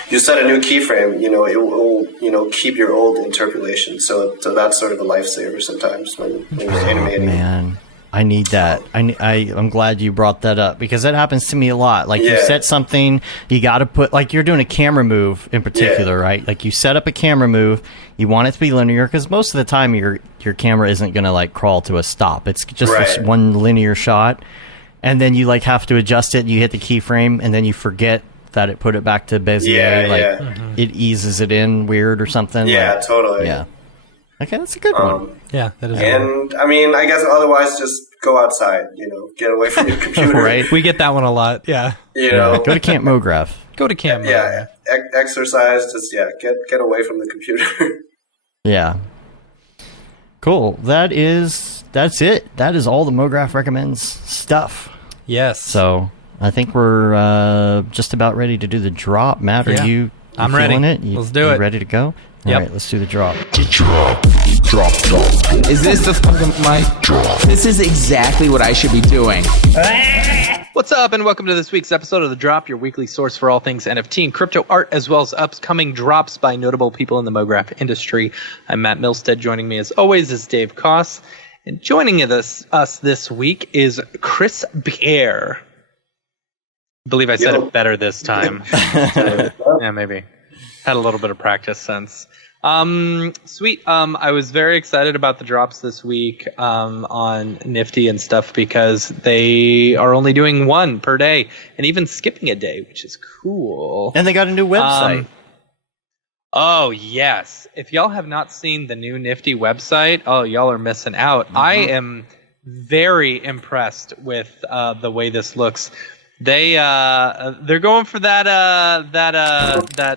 you set a new keyframe, it will, keep your old interpolation. So that's sort of a lifesaver sometimes when you're animating. Man, I need that. I'm glad you brought that up because that happens to me a lot. Like you set something, you got to put, like you're doing a camera move in particular, right? Like you set up a camera move, you want it to be linear because most of the time your camera isn't going to like crawl to a stop. It's just this one linear shot. And then you like have to adjust it. You hit the keyframe and then you forget that it put it back to Bezier. It eases it in weird or something. Yeah, totally. Yeah. Okay, that's a good one. Yeah, that is. And I mean, I guess otherwise, just go outside. Get away from your computer. Right. We get that one a lot. Yeah. Go to Camp Mograph. Go to Camp. Yeah. Exercise. Just get away from the computer. Yeah. Cool. That's it. That is all the Mograph Recommends stuff. Yes. So I think we're just about ready to do the drop. Matt, are you I'm ready. It? Let's do it. Ready to go? Yep. All right, let's do the drop. Drop. Is this the fucking mic? Drop. This is exactly what I should be doing. What's up, and welcome to this week's episode of The Drop, your weekly source for all things NFT and crypto art, as well as upcoming drops by notable people in the Mograph industry. I'm Matt Milstead. Joining me, as always, is Dave Koss. And joining us this week is Chris Bjerre. I believe I said it better this time. Yeah, maybe. Had a little bit of practice since. Sweet. I was very excited about the drops this week on Nifty and stuff because they are only doing one per day and even skipping a day, which is cool. And they got a new website. Oh, yes. If y'all have not seen the new Nifty website, y'all are missing out. Mm-hmm. I am very impressed with the way this looks. They're going for that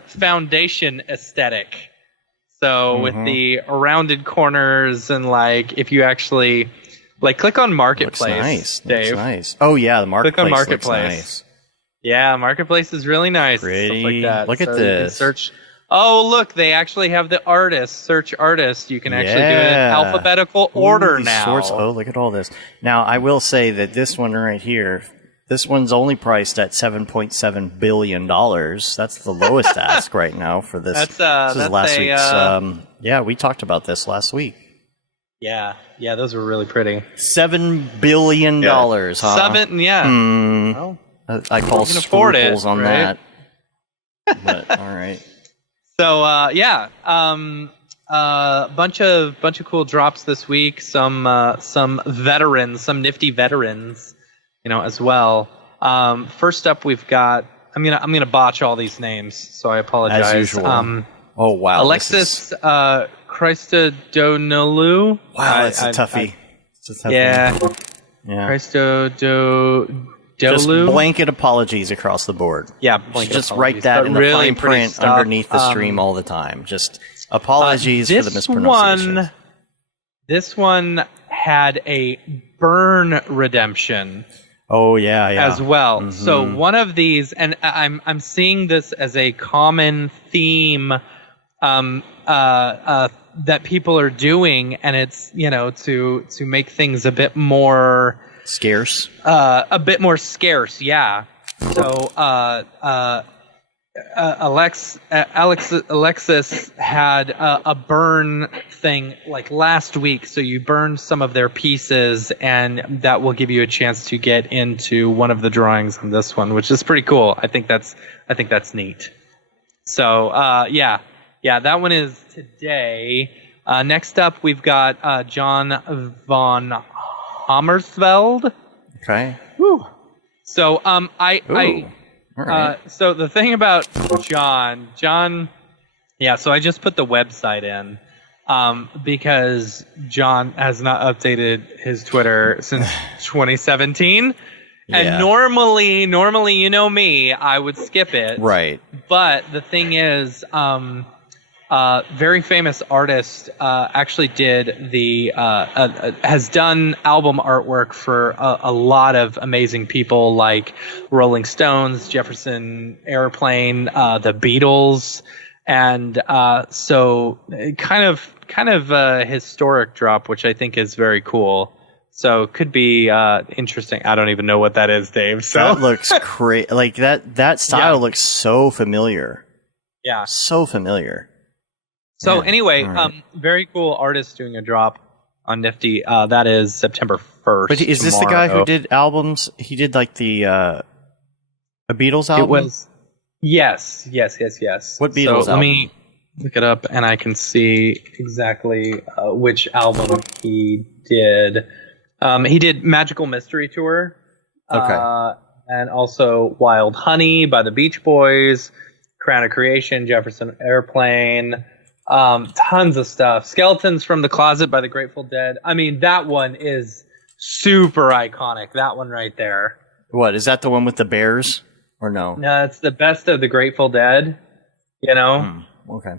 foundation aesthetic. So with the rounded corners and like if you actually like click on Marketplace, looks nice. Dave. Looks nice. Oh yeah, the Marketplace. Click on Marketplace. Looks nice. Yeah, Marketplace is really nice. Pretty. Stuff like that. Look at so this. You can search. Oh, look, they actually have the artist, search artist. You can actually do it in alphabetical order now. Oh, look at all this. Now, I will say that this one right here, this one's only priced at $7.7 billion. That's the lowest ask right now for this. This is last week's. Yeah, we talked about this last week. Yeah, those were really pretty. $7 billion, huh? Seven, yeah. Well, I call scruples on that. But, all right. So bunch of cool drops this week. Some veterans, some nifty veterans, as well. First up, we've got. I'm gonna botch all these names, so I apologize. As usual. Oh wow, Alexis Christodoulou. Wow, that's a toughie. It's a toughie. Yeah. Christodoulou. Just blanket apologies across the board. Yeah, just write that in the fine print underneath the stream all the time. Just apologies for the mispronunciation. This one had a burn redemption. Oh yeah, as well. Mm-hmm. So one of these, and I'm seeing this as a common theme that people are doing, and it's to make things a bit more. Scarce. A bit more scarce, yeah. So, Alexis had a burn thing like last week. So you burned some of their pieces, and that will give you a chance to get into one of the drawings on this one, which is pretty cool. I think that's neat. So, that one is today. Next up, we've got John von Hammersfeld. Okay. Woo. So right. So the thing about John, so I just put the website in because John has not updated his Twitter since 2017. And normally, me, I would skip it. Right. But the thing is, very famous artist actually did has done album artwork for a lot of amazing people like Rolling Stones, Jefferson Airplane, the Beatles, and so kind of a historic drop, which I think is very cool. So could be interesting. I don't even know what that is, Dave. So that looks like that style looks so familiar. Yeah. So familiar. So Yeah. anyway, Right. very cool artist doing a drop on Nifty. That is September 1st. But is this the guy who did albums? He did like the a Beatles album? It was. Yes. What Beatles so album? Let me look it up, and I can see exactly which album he did. He did Magical Mystery Tour. Okay. And also Wild Honey by the Beach Boys, Crown of Creation, Jefferson Airplane, tons of stuff. Skeletons from the Closet by the Grateful Dead. I mean, that one is super iconic. That one right there. What, is that the one with the bears or no? No, it's the best of the Grateful Dead, you know? Okay.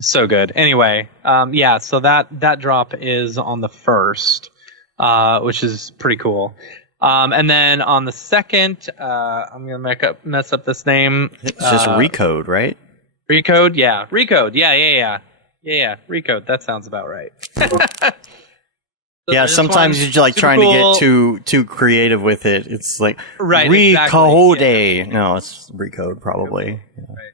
So good. Anyway, so that drop is on the 1st, which is pretty cool. And then on the 2nd, I'm going to mess up this name. It's just Recode, right? Recode? Yeah. Recode. Yeah. Recode. That sounds about right. Yeah, sometimes you're like trying to get too creative with it. It's like right, Recode. Exactly. Yeah. No, it's Recode probably. Yeah. Right.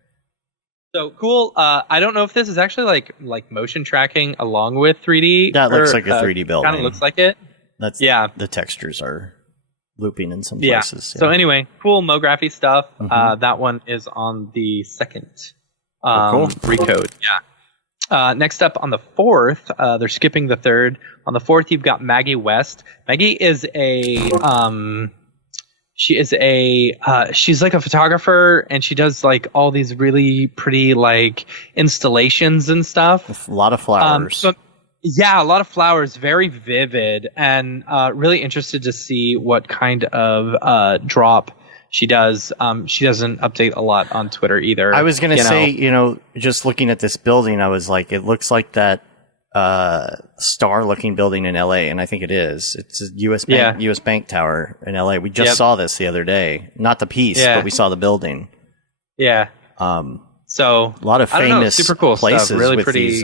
So cool. I don't know if this is actually like motion tracking along with 3D. That looks like a 3D building. Kind of looks like it. That's the textures are looping in some Yeah. places. Yeah. So anyway, cool Mography stuff. Mhm. That one is on the 2nd. Cool. Recode. Yeah. Next up on the 4th, they're skipping the 3rd. On the 4th, you've got Maggie West. Maggie is she's like a photographer, and she does like all these really pretty like installations and stuff. A lot of flowers. Yeah, a lot of flowers, very vivid, and really interested to see what kind of drop she does. She doesn't update a lot on Twitter either. I was going to say, just looking at this building, I was like, it looks like that star-looking building in LA, and I think it is. It's a US Bank Tower in LA. We just saw this the other day. Not the piece, but we saw the building. Yeah. So a lot of famous super cool places stuff. Really with pretty.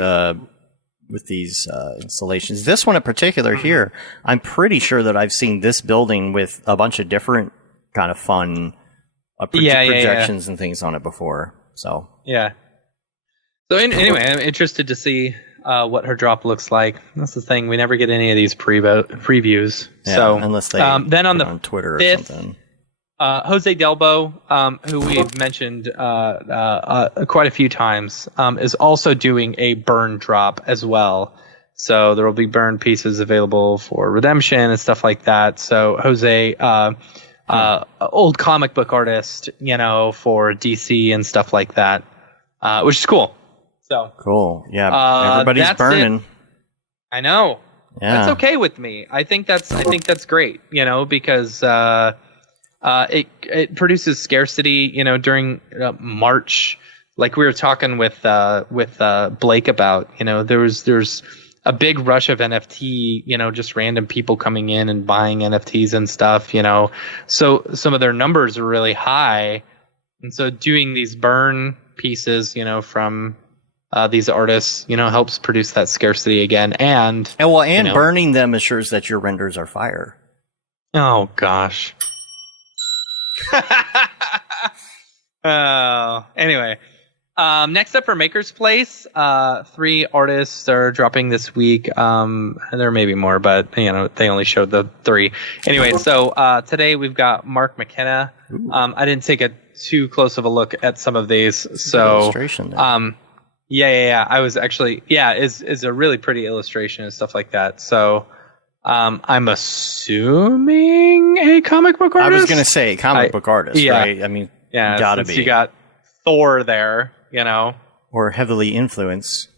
these installations. This one in particular here, I'm pretty sure that I've seen this building with a bunch of different kind of fun projections and things on it before. So Anyway, I'm interested to see what her drop looks like. That's the thing. We never get any of these previews. Yeah, so unless they then on Twitter 5th, or something. Jose Delbo, who we've mentioned quite a few times, is also doing a burn drop as well. So there will be burn pieces available for redemption and stuff like that. So Jose, old comic book artist, for DC and stuff like that, which is cool. So cool. Yeah, everybody's burning. It. I know. Yeah. That's okay with me. I think that's great, because it produces scarcity, during March, like we were talking with Blake about, there's a big rush of NFT, just random people coming in and buying NFTs and stuff, so some of their numbers are really high. And so doing these burn pieces, from these artists, helps produce that scarcity again. And burning them assures that your renders are fire. Oh, gosh. Anyway, next up for Maker's Place, 3 artists are dropping this week. There may be more, but they only showed the 3. Anyway, so today we've got Mark Mckenna. I didn't take a too close of a look at some of these, so illustration there. I was actually is a really pretty illustration and stuff like that. So I'm assuming a comic book artist. I was going to say comic book artist, right? I mean, gotta be. You got Thor there, or heavily influenced,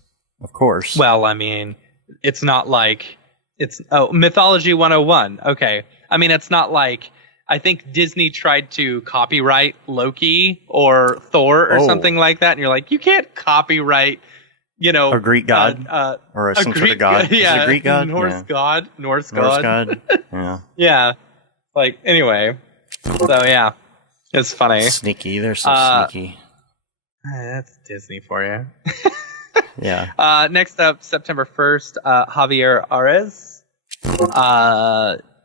of course. Well, I mean, it's not like Mythology 101. Okay, I mean, it's not like. I think Disney tried to copyright Loki or Thor or something like that, and you're like, you can't copyright, a Greek god or some sort of god. Yeah, is it a Greek god? Norse god. Yeah. Yeah. Like anyway, so it's funny. Sneaky. They're so sneaky. That's Disney for you. Yeah. Next up, September 1st, Javier Arez.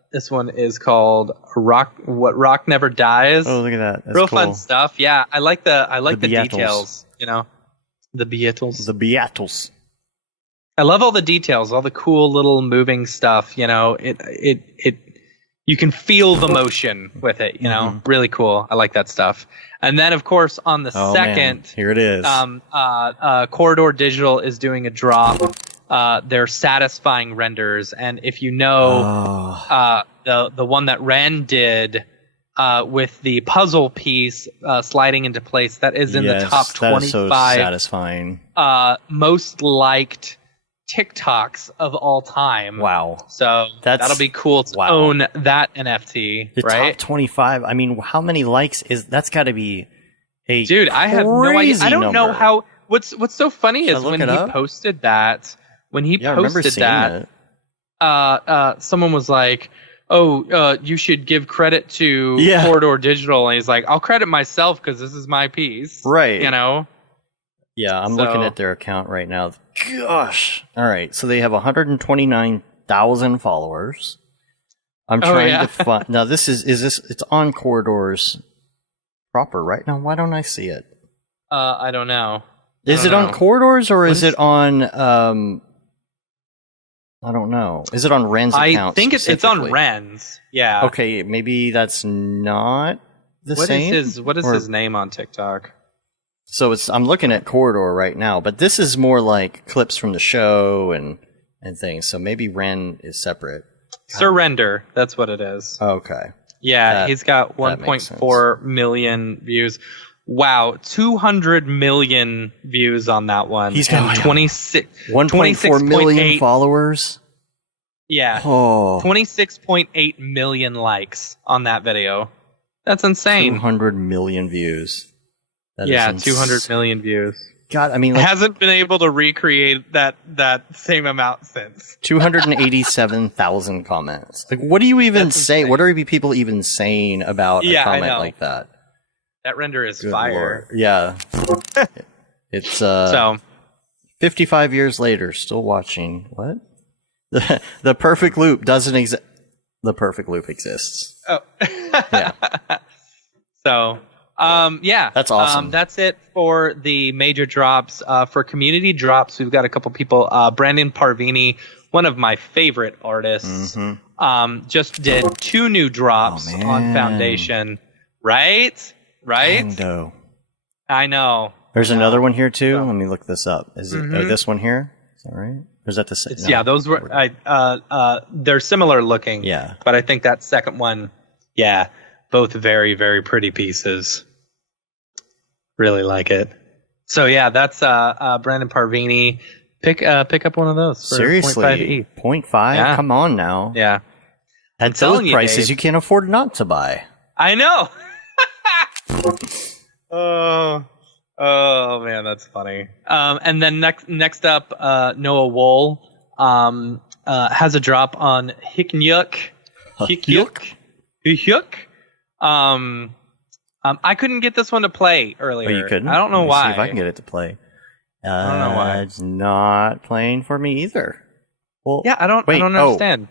This one is called Rock Never Dies. Oh, look at that! That's real cool. fun stuff. Yeah, I like the details. The Beatles. The Beatles. I love all the details, all the cool little moving stuff. It you can feel the motion with it. Really cool. I like that stuff. And then, of course, on the second, here it is. Corridor Digital is doing a drop. They're satisfying renders, and if you know the one that Ren did with the puzzle piece sliding into place, that is in the top 25 that is so satisfying. Most liked TikToks of all time. Wow. So that'll be cool to own that NFT, the right? top 25. I mean, how many likes that's got to be a dude, I have no idea. I don't know how. What's so funny is when he posted that. When he posted that, someone was like, "Oh, you should give credit to Corridor Digital," and he's like, "I'll credit myself because this is my piece." Right. Yeah, I'm looking at their account right now. Gosh. All right. So they have 129,000 followers. I'm trying to find. Now, it's on Corridor's proper, right? Now, why don't I see it? I don't know. Is it on Corridor's or is it on, I don't know. Is it on Ren's account? I think it's on Ren's. Yeah. Okay. Maybe that's not the same. What is his name on TikTok? So I'm looking at Corridor right now, but this is more like clips from the show and things. So maybe Ren is separate. Surrender. That's what it is. Okay. Yeah, he's got 1.4 million views. Wow, 200 million views on that one. He's got 1.4 million followers. Yeah. 26.8 million likes on that video. That's insane. 200 million views. 200 million views. God, I mean, hasn't been able to recreate that same amount since. 287,000 comments. Like, what do you even say? What are people even saying about a comment like that? That render is fire. Lord. Yeah. It's 55 years later, still watching. What? The perfect loop doesn't exist. The perfect loop exists. Oh. Yeah. So, that's awesome. That's it for the major drops. For community drops, we've got a couple people. Brandon Parvini, one of my favorite artists, just did 2 new drops on Foundation. Right? Dando. I know. There's another one here too. Let me look this up. Is it this one here? Is that right? Or is that the same? Yeah, those were. They're similar looking. Yeah, but I think that second one. Yeah, both very, very pretty pieces. Really like it. So yeah, that's Brandon Parvini. Pick up one of those. For seriously, 0.5. Yeah. Come on now. Yeah. At those prices, you can't afford not to buy. I know. Oh man, that's funny. And then next up, Noah Wool has a drop on Hiknyuk. I couldn't get this one to play earlier. Oh, you couldn't? I don't know why. See if I can get it to play. I don't know why. It's not playing for me either. Well, yeah, I don't understand.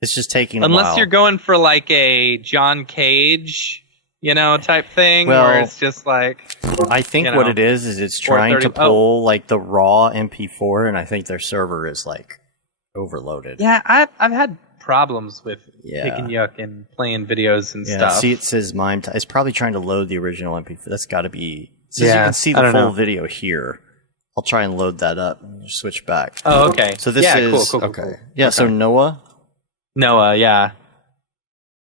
It's just taking a unless while. You're going for like a John Cage, type thing, where it's just like. I think what it is it's trying to pull like the raw MP4, and I think their server is like overloaded. Yeah, I've had problems with Hiknyuk and playing videos and stuff. See, it says mime. It's probably trying to load the original MP4. That's got to be. You can see the full video here. I'll try and load that up and switch back. Oh, okay. So this is cool. Okay. Yeah. So Noah, yeah.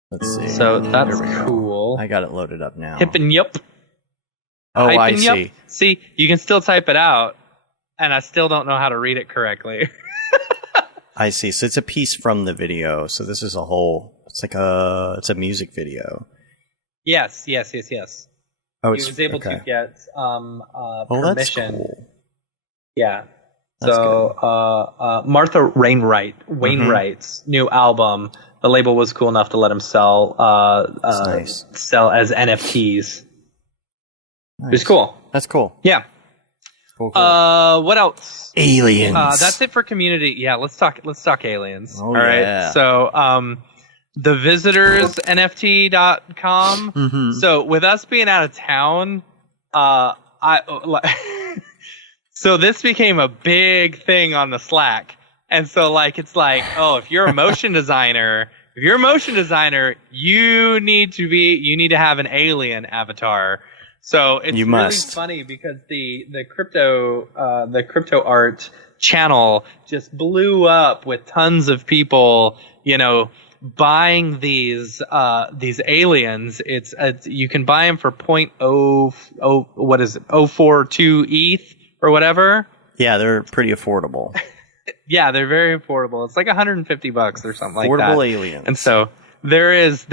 Let's see. So that's cool. I got it loaded up now. Hippenyup. Oh, I see. See, you can still type it out, and I still don't know how to read it correctly. I see. So it's a piece from the video. So this is a whole. It's like it's a music video. Yes. Oh, he was able to get permission. That's cool. Yeah. That's so Martha Wainwright's new album. The label was cool enough to let him sell sell as NFTs. Nice. It was cool. That's cool. Yeah. Cool. What else? Aliens. That's it for community. Yeah, let's talk aliens. Oh, all right. Yeah. So the visitors NFT.com. Mm-hmm. So with us being out of town, So this became a big thing on the Slack. And so it's like, oh, if you're a motion designer, you need to have an alien avatar. So it's really funny because the crypto art channel just blew up with tons of people, buying these aliens. It's you can buy them for 0.042 ETH or whatever. Yeah, they're pretty affordable. Yeah, they're very affordable. It's like $150 or something like that. Affordable aliens. And so there's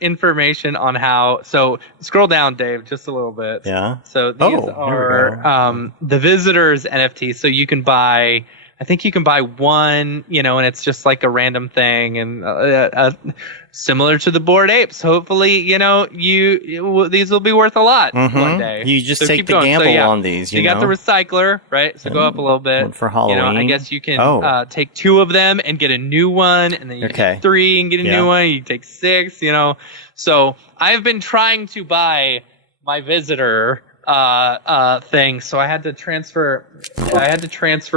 information on how. So scroll down, Dave, just a little bit. Yeah. So these are the visitors NFT. So you can buy. I think you can buy one, and it's just like a random thing, and similar to the Bored Apes. Hopefully, these will be worth a lot one day. You just take the gamble on these. You got the recycler, right? So go up a little bit. One for Halloween. I guess you can take 2 of them and get a new one, and then you take 3 and get a new one. You take 6, So I've been trying to buy my visitor thing, so I had to transfer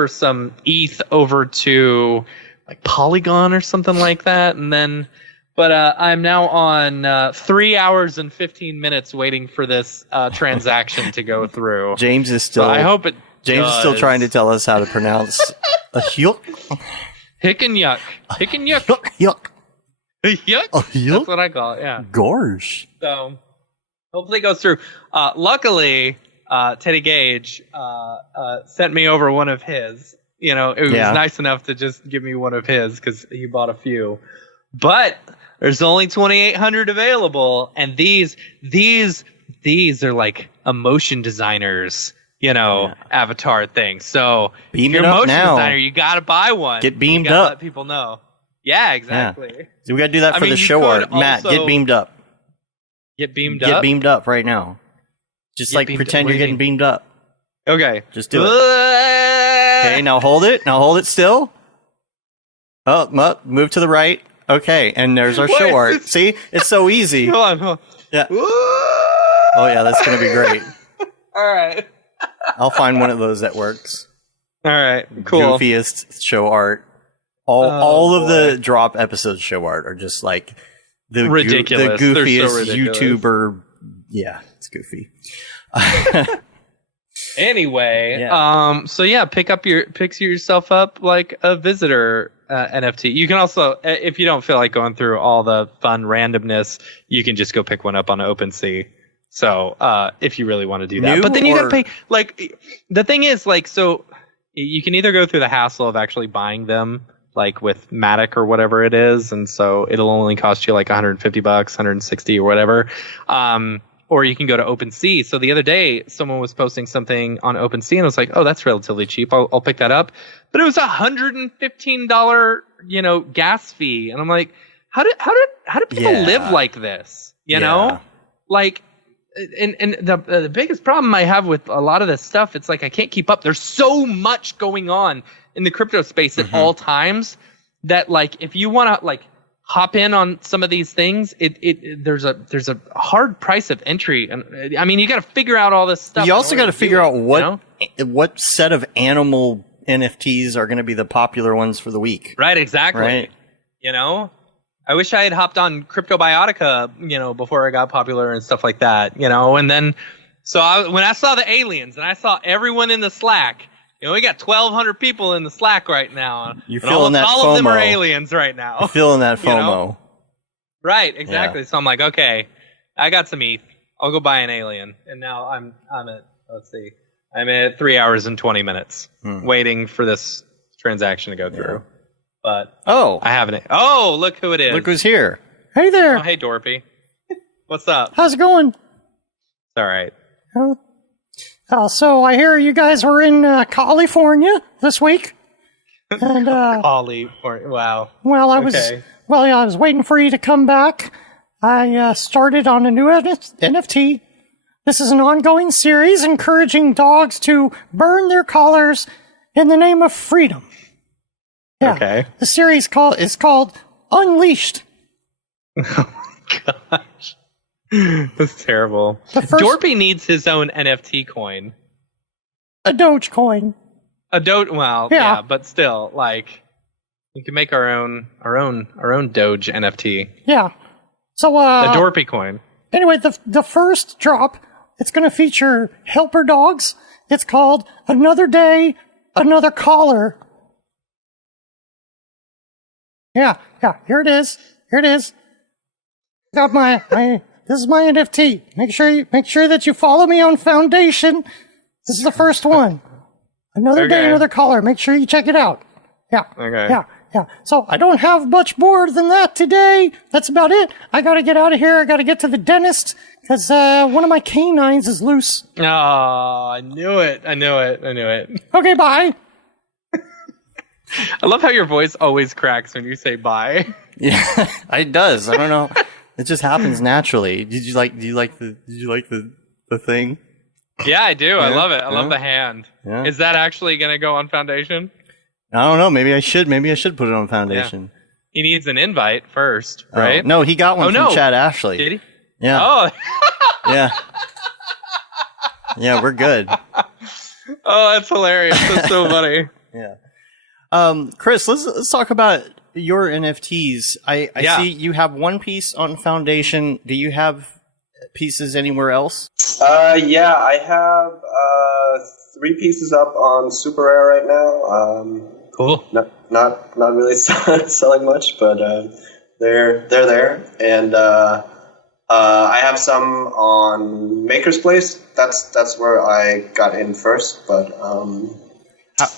some ETH over to like Polygon or something like that, and then but I'm now on 3 hours and 15 minutes waiting for this transaction to go through. James is still I hope it James is still trying to tell us how to pronounce a yuck. Hick and yuck. Hick and yuck. Yuck. Yuck. That's what I call it, yeah. Gosh. So hopefully it goes through. Luckily, Teddy Gage sent me over one of his. It was nice enough to just give me one of his because he bought a few. But there's only 2,800 available, and these are like a motion designer's, avatar thing. So if you're a motion designer, you gotta buy one. Get beamed you gotta up. Let people know. Yeah, exactly. Yeah. So we gotta do that for the show art. Matt, get beamed up. Get beamed up? Get beamed up right now. Just pretend you're getting beamed up. Okay. Just do it. Okay, now hold it. Now hold it still. Oh, move to the right. Okay, and there's our show art. See? It's so easy. Hold on. Yeah. Oh, yeah, that's going to be great. All right. I'll find one of those that works. All right, cool. Goofiest show art. All of the drop episodes show art are just like the ridiculous. The goofiest YouTuber. Yeah, it's goofy. Anyway, pick yourself up like a visitor NFT. You can also, if you don't feel like going through all the fun randomness, you can just go pick one up on OpenSea. So if you really want to do that, but then you got to pay. Like the thing is, so you can either go through the hassle of actually buying them, like with Matic or whatever it is, and so it'll only cost you like $150, $160 or whatever. Or you can go to OpenSea. So the other day, someone was posting something on OpenSea, and I was like, "Oh, that's relatively cheap. I'll pick that up." But it was $115, gas fee, and I'm like, "How do people live like this?" Like, and the biggest problem I have with a lot of this stuff, it's like I can't keep up. There's so much going on in the crypto space at all times that, like, if you want to like hop in on some of these things, there's a hard price of entry, and I mean you got to figure out all this stuff. You also got to figure out what set of animal NFTs are going to be the popular ones for the week. Right, exactly. Right. I wish I had hopped on Cryptobiotica, before I got popular and stuff like that, and then when I saw the aliens and I saw everyone in the Slack. We got 1,200 people in the Slack right now. You're feeling that FOMO. All of them are aliens right now. You're feeling that FOMO. Right, exactly. Yeah. So I'm like, okay, I got some ETH. I'll go buy an alien. And now I'm at 3 hours and 20 minutes waiting for this transaction to go through. But I haven't. Oh, look who it is. Look who's here. Hey there. Oh, hey, Dorpy. What's up? How's it going? It's all right. So I hear you guys were in California this week. And California, wow. Well, I was waiting for you to come back. I started on a new NFT. This is an ongoing series encouraging dogs to burn their collars in the name of freedom. Yeah. Okay. The series is called Unleashed. Oh my gosh. That's terrible. Dorpy needs his own NFT coin. A Dogecoin. Well, yeah, but still, like, we can make our own Doge NFT. Yeah. So the Dorpy coin. Anyway, the first drop, it's going to feature helper dogs. It's called Another Day, Another Collar. Yeah. Here it is. Got my this is my NFT. Make sure that you follow me on Foundation. This is the first one. Another Day, Another Collar. Make sure you check it out. Yeah. Okay. Yeah. So I don't have much more than that today. That's about it. I gotta get out of here. I gotta get to the dentist because one of my canines is loose. Oh, I knew it. Okay, bye. I love how your voice always cracks when you say bye. Yeah, it does. I don't know. It just happens naturally. Do you like the thing? Yeah, I do. Yeah, I love it. I love the hand. Yeah. Is that actually going to go on Foundation? I don't know. Maybe I should put it on Foundation. Yeah. He needs an invite first, right? No, he got one from Chad Ashley. Did he? Yeah. Oh. Yeah. Yeah, we're good. Oh, that's hilarious. That's so funny. Yeah. Chris, let's talk about your NFTs. I see you have one piece on Foundation. Do you have pieces anywhere else? Yeah, I have 3 pieces up on Super Rare right now. Cool. Not really selling much, but they're there, and I have some on Maker's Place. That's where I got in first, but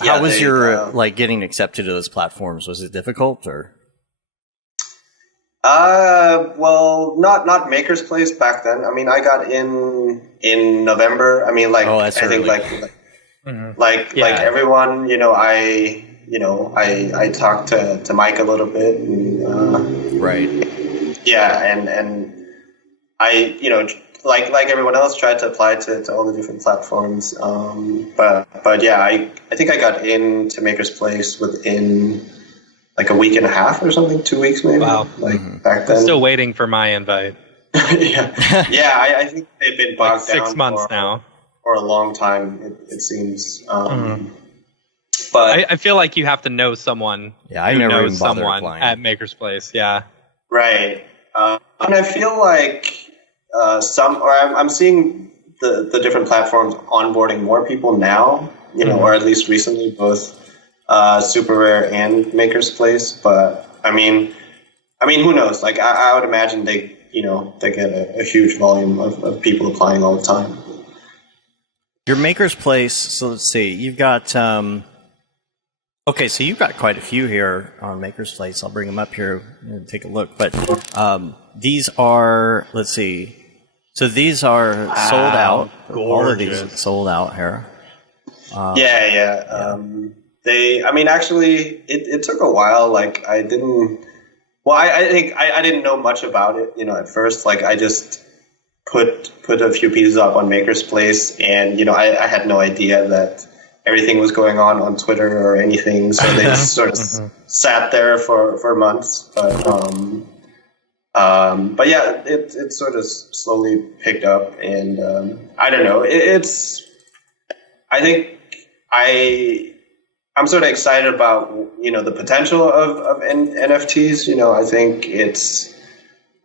how was your getting accepted to those platforms? Was it difficult or? Well, not Maker's Place back then. I mean, I got in November. I mean, I think like everyone, I talked to Mike a little bit, and, right? Yeah, and I, like everyone else, tried to apply to all the different platforms. But yeah, I think I got into Maker's Place within like a week and a half or something, 2 weeks maybe. Wow. Back then. I'm still waiting for my invite. Yeah, I think they've been bogged down 6 months now. For a long time, it seems. But I feel like you have to know someone. Yeah, I never even bothered applying at Maker's Place. Yeah, right. And I feel like I'm seeing the different platforms onboarding more people now. Or at least recently, both Super Rare and Maker's Place. But I mean, who knows? Like I would imagine they get a huge volume of people applying all the time. Your Maker's Place, so let's see, you've got, so you've got quite a few here on Maker's Place. I'll bring them up here and take a look. But these are, let's see, so these are sold out. Gorgeous. All of these are sold out here. Yeah. Actually, it took a while. Like I think I didn't know much about it, at first. Like I just put a few pieces up on Maker's Place, and I had no idea that everything was going on Twitter or anything, so they just sort of sat there for months. But yeah, it sort of slowly picked up, and I don't know. I think I'm sort of excited about the potential of NFTs. I think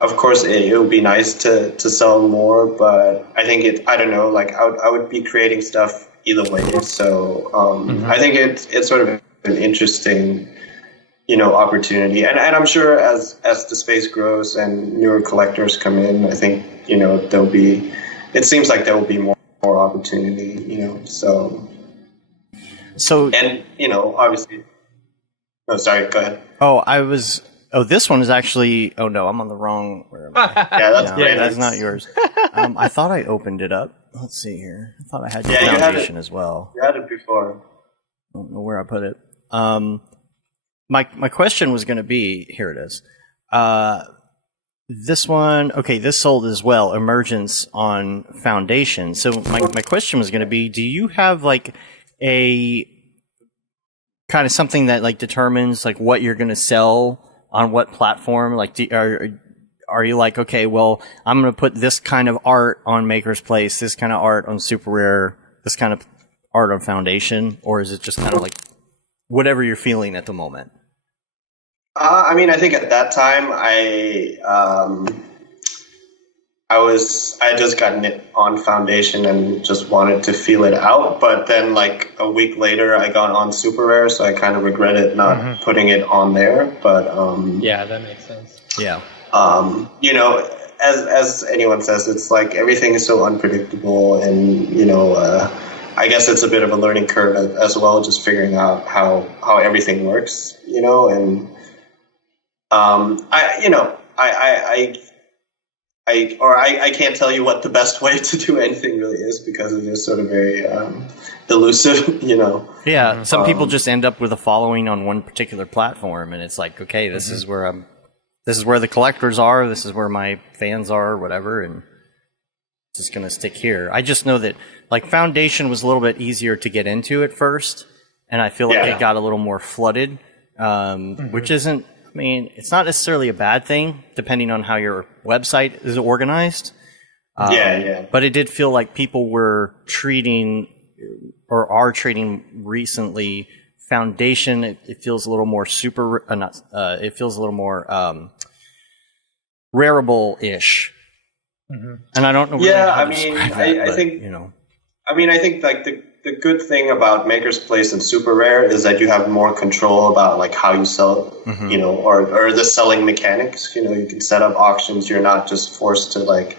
of course, it would be nice to sell more, but I think I don't know, like I would be creating stuff either way. So I think it's sort of an interesting, opportunity. And I'm sure as the space grows and newer collectors come in, I think, it seems like there will be more opportunity, so. And, obviously, oh, sorry, go ahead. This one is actually. Oh no, I'm on the wrong. Where am I? Yeah, that's great. That's not yours. I thought I opened it up. Let's see here. I thought I had your Foundation as well. You had it before. I don't know where I put it. My question was going to be, here it is. This one, this sold as well. Emergence on Foundation. So my question was going to be, do you have like a kind of something that like determines like what you're going to sell on what platform? Like, are are you like, okay, well, I'm going to put this kind of art on Maker's Place, this kind of art on Super Rare, this kind of art on Foundation, or is it just kind of like whatever you're feeling at the moment? I mean, I think at that time I had just gotten it on Foundation and just wanted to feel it out. But then like a week later, I got on Super Rare, so I kind of regretted not putting it on there. But yeah, that makes sense. Yeah. You know, as anyone says, it's like everything is so unpredictable, and you know, I guess it's a bit of a learning curve as well, just figuring out how everything works. You know, and I can't tell you what the best way to do anything really is, because it is sort of very elusive, you know. Yeah, some people just end up with a following on one particular platform, and it's like, okay, this is where the collectors are, this is where my fans are, or whatever, and it's just gonna stick here. I just know that like Foundation was a little bit easier to get into at first, and I feel like it got a little more flooded, which isn't. I mean, it's not necessarily a bad thing, depending on how your website is organized. But it did feel like people were treating, or are treating recently, Foundation. It feels a little more it feels a little more rareable-ish. And I don't know. Yeah, I mean, I think you know. I mean, I think like the good thing about Maker's Place and Super Rare is that you have more control about like how you sell it, you know, or the selling mechanics. You know, you can set up auctions. You're not just forced to like,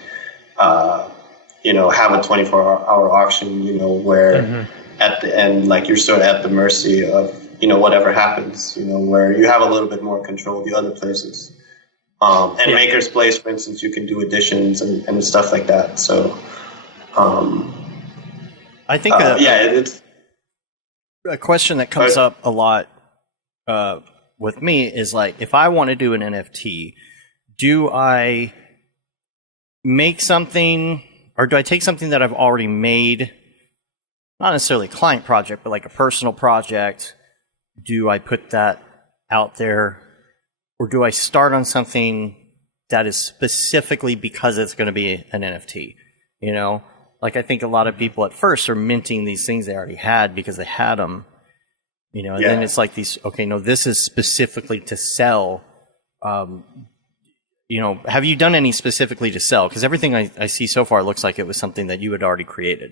you know, have a 24-hour auction. You know, where at the end, like you're sort of at the mercy of, you know, whatever happens. You know, where you have a little bit more control the other places. And Maker's Place, for instance, you can do additions and stuff like that. So. I think it's a question that comes up a lot with me is like, if I want to do an NFT, do I make something, or do I take something that I've already made, not necessarily a client project, but like a personal project? Do I put that out there, or do I start on something that is specifically because it's going to be an NFT, you know? Like, I think a lot of people at first are minting these things they already had because they had them, you know, and then it's like these, okay, no, this is specifically to sell. You know, have you done any specifically to sell? Because everything I see so far looks like it was something that you had already created.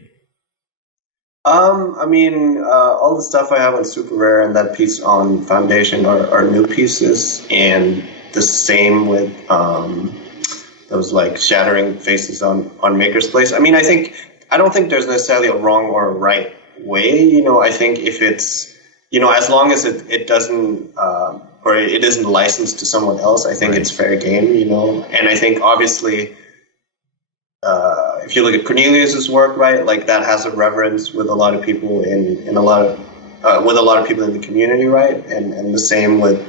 I mean, all the stuff I have on Super Rare and that piece on Foundation are new pieces, and the same with those like shattering faces on Maker's Place. I mean, I don't think there's necessarily a wrong or a right way. You know, I think if it's, you know, as long as it doesn't or it isn't licensed to someone else, I think it's fair game. You know, and I think obviously, if you look at Cornelius's work, right, like that has a reverence with a lot of people in a lot of with a lot of people in the community, right, and the same with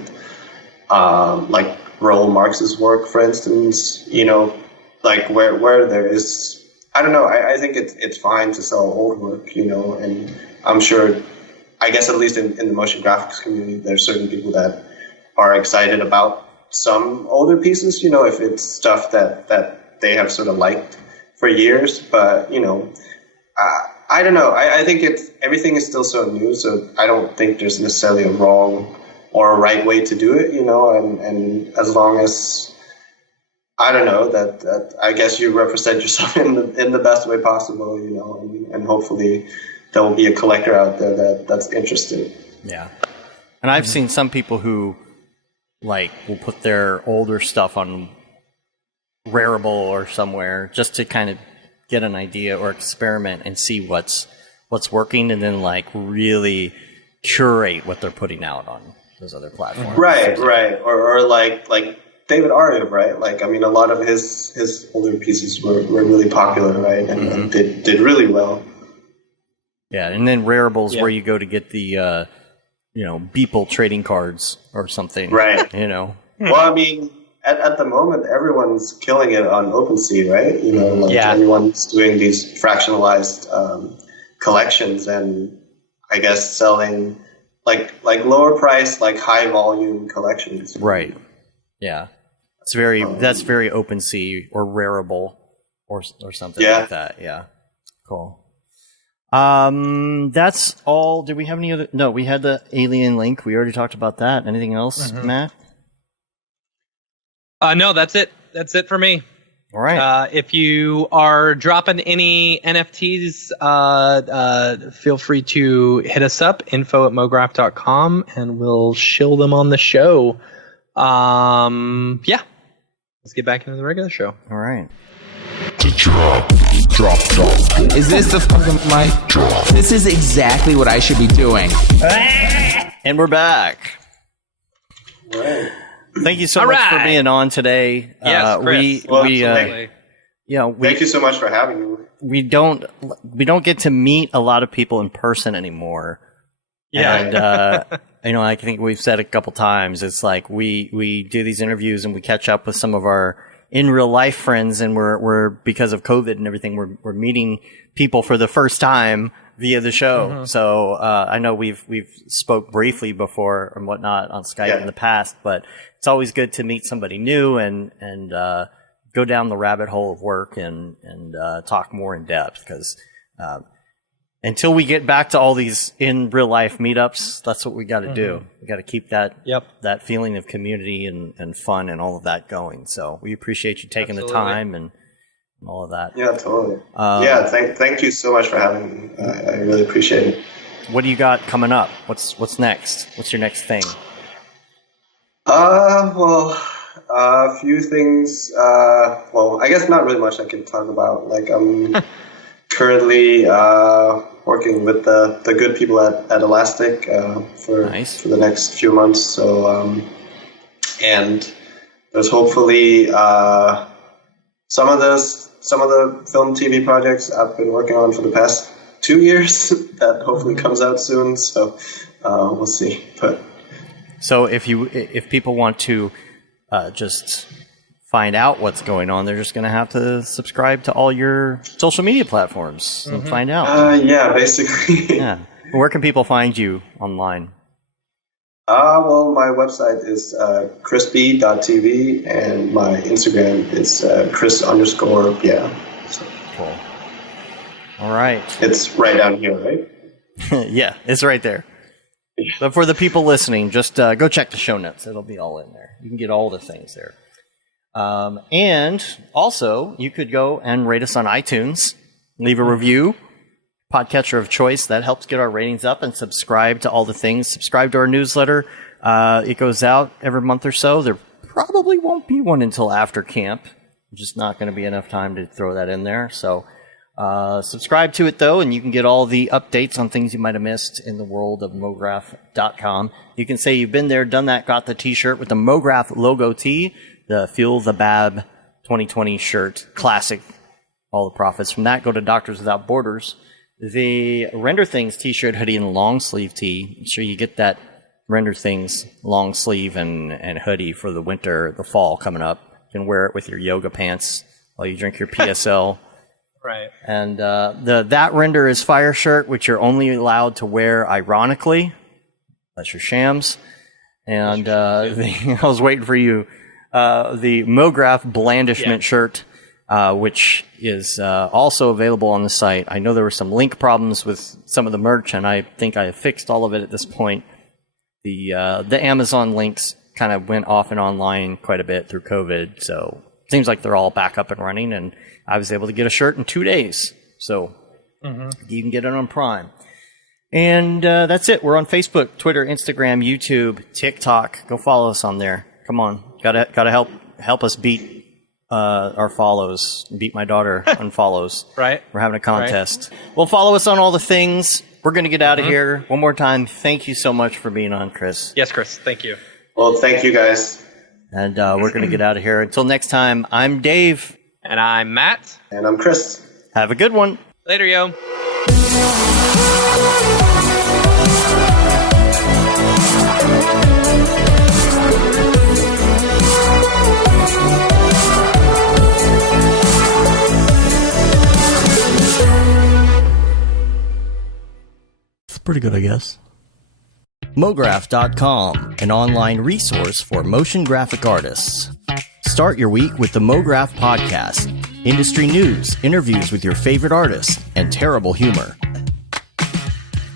like Roland Marx's work, for instance, you know, like where there is, I don't know, I think it's fine to sell old work, you know, and I'm sure, I guess at least in the motion graphics community, there's certain people that are excited about some older pieces, you know, if it's stuff that they have sort of liked for years, but, you know, I don't know, I think everything is still so new, so I don't think there's necessarily a wrong or a right way to do it, you know, and as long as, I don't know, that I guess you represent yourself in the best way possible, you know, and hopefully there will be a collector out there that's interested. Yeah. And I've seen some people who, like, will put their older stuff on Rarible or somewhere just to kind of get an idea or experiment and see what's working, and then, like, really curate what they're putting out on those other platforms. Right. Or like David Ariev, right? Like, I mean, a lot of his older pieces were really popular, right? And did really well. Yeah, and then Rarible's where you go to get the, you know, Beeple trading cards or something. Right. You know. Well, I mean, at the moment, everyone's killing it on OpenSea, right? You know, like everyone's doing these fractionalized collections, and I guess selling like lower price, like high volume collections. Right. Yeah. That's very OpenSea or Rarible or something like that. Yeah. Cool. That's all. Did we have any other? No, we had the Alien Link. We already talked about that. Anything else, Matt? No, that's it. That's it for me. All right. If you are dropping any NFTs, feel free to hit us up, info@mograph.com, and we'll shill them on the show. Yeah. Let's get back into the regular show. All right. Drop. Is this the fucking mic? Drop. This is exactly what I should be doing. And we're back. All right. Thank you so much for being on today. Yes, Chris. Thank you so much for having me. We don't get to meet a lot of people in person anymore. Yeah. And I think we've said a couple times, it's like we do these interviews and we catch up with some of our in real life friends, and we're because of COVID and everything, we're meeting people for the first time via the show. Mm-hmm. So I know we've spoke briefly before and whatnot on Skype in the past, but it's always good to meet somebody new and go down the rabbit hole of work and talk more in depth, because until we get back to all these in real life meetups, that's what we got to do. We got to keep that feeling of community and fun and all of that going. So we appreciate you taking the time and all of that. Yeah, totally. Thank you so much for having me. I really appreciate it. What do you got coming up? What's next? What's your next thing? A few things. I guess not really much I can talk about. Like, I'm currently working with the good people at Elastic for the next few months. So, and there's hopefully some of the film TV projects I've been working on for the past 2 years that hopefully comes out soon. So we'll see. But so if people want to just find out what's going on, they're just going to have to subscribe to all your social media platforms and find out. Yeah, basically. Yeah. Where can people find you online? My website is chrisb.tv, and my Instagram is chris_Bjerre. So. Cool. All right. It's right down here, right? Yeah, it's right there. But for the people listening, just go check the show notes. It'll be all in there. You can get all the things there. And also, you could go and rate us on iTunes, leave a review, podcatcher of choice. That helps get our ratings up, and subscribe to all the things. Subscribe to our newsletter. It goes out every month or so. There probably won't be one until after camp. Just not going to be enough time to throw that in there. So subscribe to it, though, and you can get all the updates on things you might have missed in the world of Mograph.com. You can say you've been there, done that, got the T-shirt with the Mograph logo tee, the Feel the Bab 2020 shirt, classic. All the profits from that go to Doctors Without Borders. The Render Things T-shirt, hoodie, and long sleeve tee. Make sure you get that Render Things long sleeve and hoodie for the winter, the fall coming up. You can wear it with your yoga pants while you drink your PSL. Right. And That Render is Fire shirt, which you're only allowed to wear ironically. That's your shams. And I was waiting for you. The Mograph Blandishment shirt, which is also available on the site. I know there were some link problems with some of the merch, and I think I have fixed all of it at this point. The Amazon links kind of went off and online quite a bit through COVID, so it seems like they're all back up and running, and I was able to get a shirt in 2 days. So you can get it on Prime. And that's it. We're on Facebook, Twitter, Instagram, YouTube, TikTok. Go follow us on there. Come on. Gotta help us beat our follows, beat my daughter on follows. Right. We're having a contest. Right. Well, follow us on all the things. We're going to get out of here. One more time, thank you so much for being on, Chris. Yes, Chris. Thank you. Well, thank you, guys. And we're going to get out of here. Until next time, I'm Dave. And I'm Matt. And I'm Chris. Have a good one. Later, yo. Pretty good, I guess. Mograph.com, an online resource for motion graphic artists. Start your week with the Mograph Podcast. Industry news, interviews with your favorite artists, and terrible humor.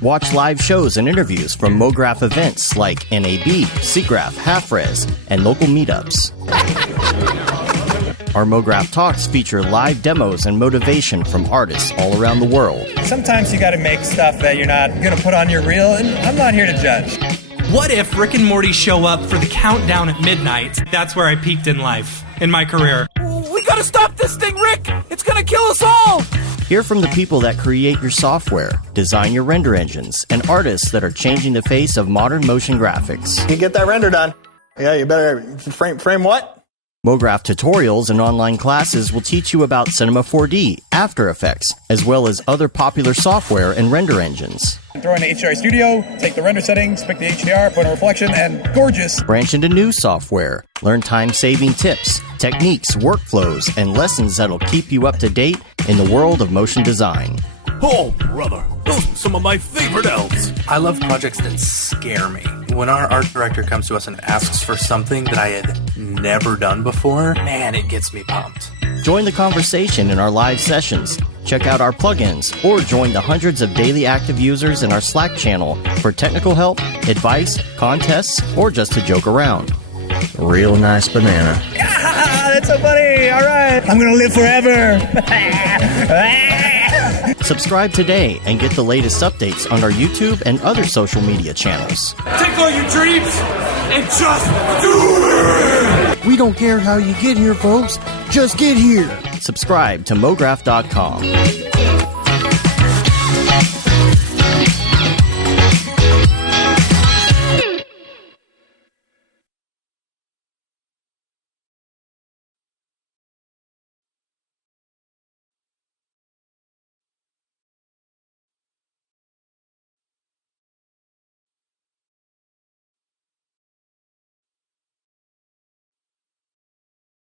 Watch live shows and interviews from Mograph events like NAB, SIGGRAPH, Half-Res, and local meetups. Our Mograph Talks feature live demos and motivation from artists all around the world. Sometimes you gotta make stuff that you're not gonna put on your reel, and I'm not here to judge. What if Rick and Morty show up for the countdown at midnight? That's where I peaked in life, in my career. We gotta stop this thing, Rick! It's gonna kill us all! Hear from the people that create your software, design your render engines, and artists that are changing the face of modern motion graphics. You get that render done. Yeah, you better frame what? Mograph tutorials and online classes will teach you about Cinema 4D, After Effects, as well as other popular software and render engines. Throw in the HDR Studio, take the render settings, pick the HDR, put in a reflection, and gorgeous. Branch into new software. Learn time-saving tips, techniques, workflows, and lessons that'll keep you up to date in the world of motion design. Oh, brother, those are some of my favorite elves. I love projects that scare me. When our art director comes to us and asks for something that I had never done before, man, it gets me pumped. Join the conversation in our live sessions. Check out our plugins or join the hundreds of daily active users in our Slack channel for technical help, advice, contests, or just to joke around. Real nice banana. Yeah, that's so funny. All right. I'm going to live forever. Subscribe today and get the latest updates on our YouTube and other social media channels. Take all your dreams and just do it! We don't care how you get here, folks. Just get here. Subscribe to Mograph.com.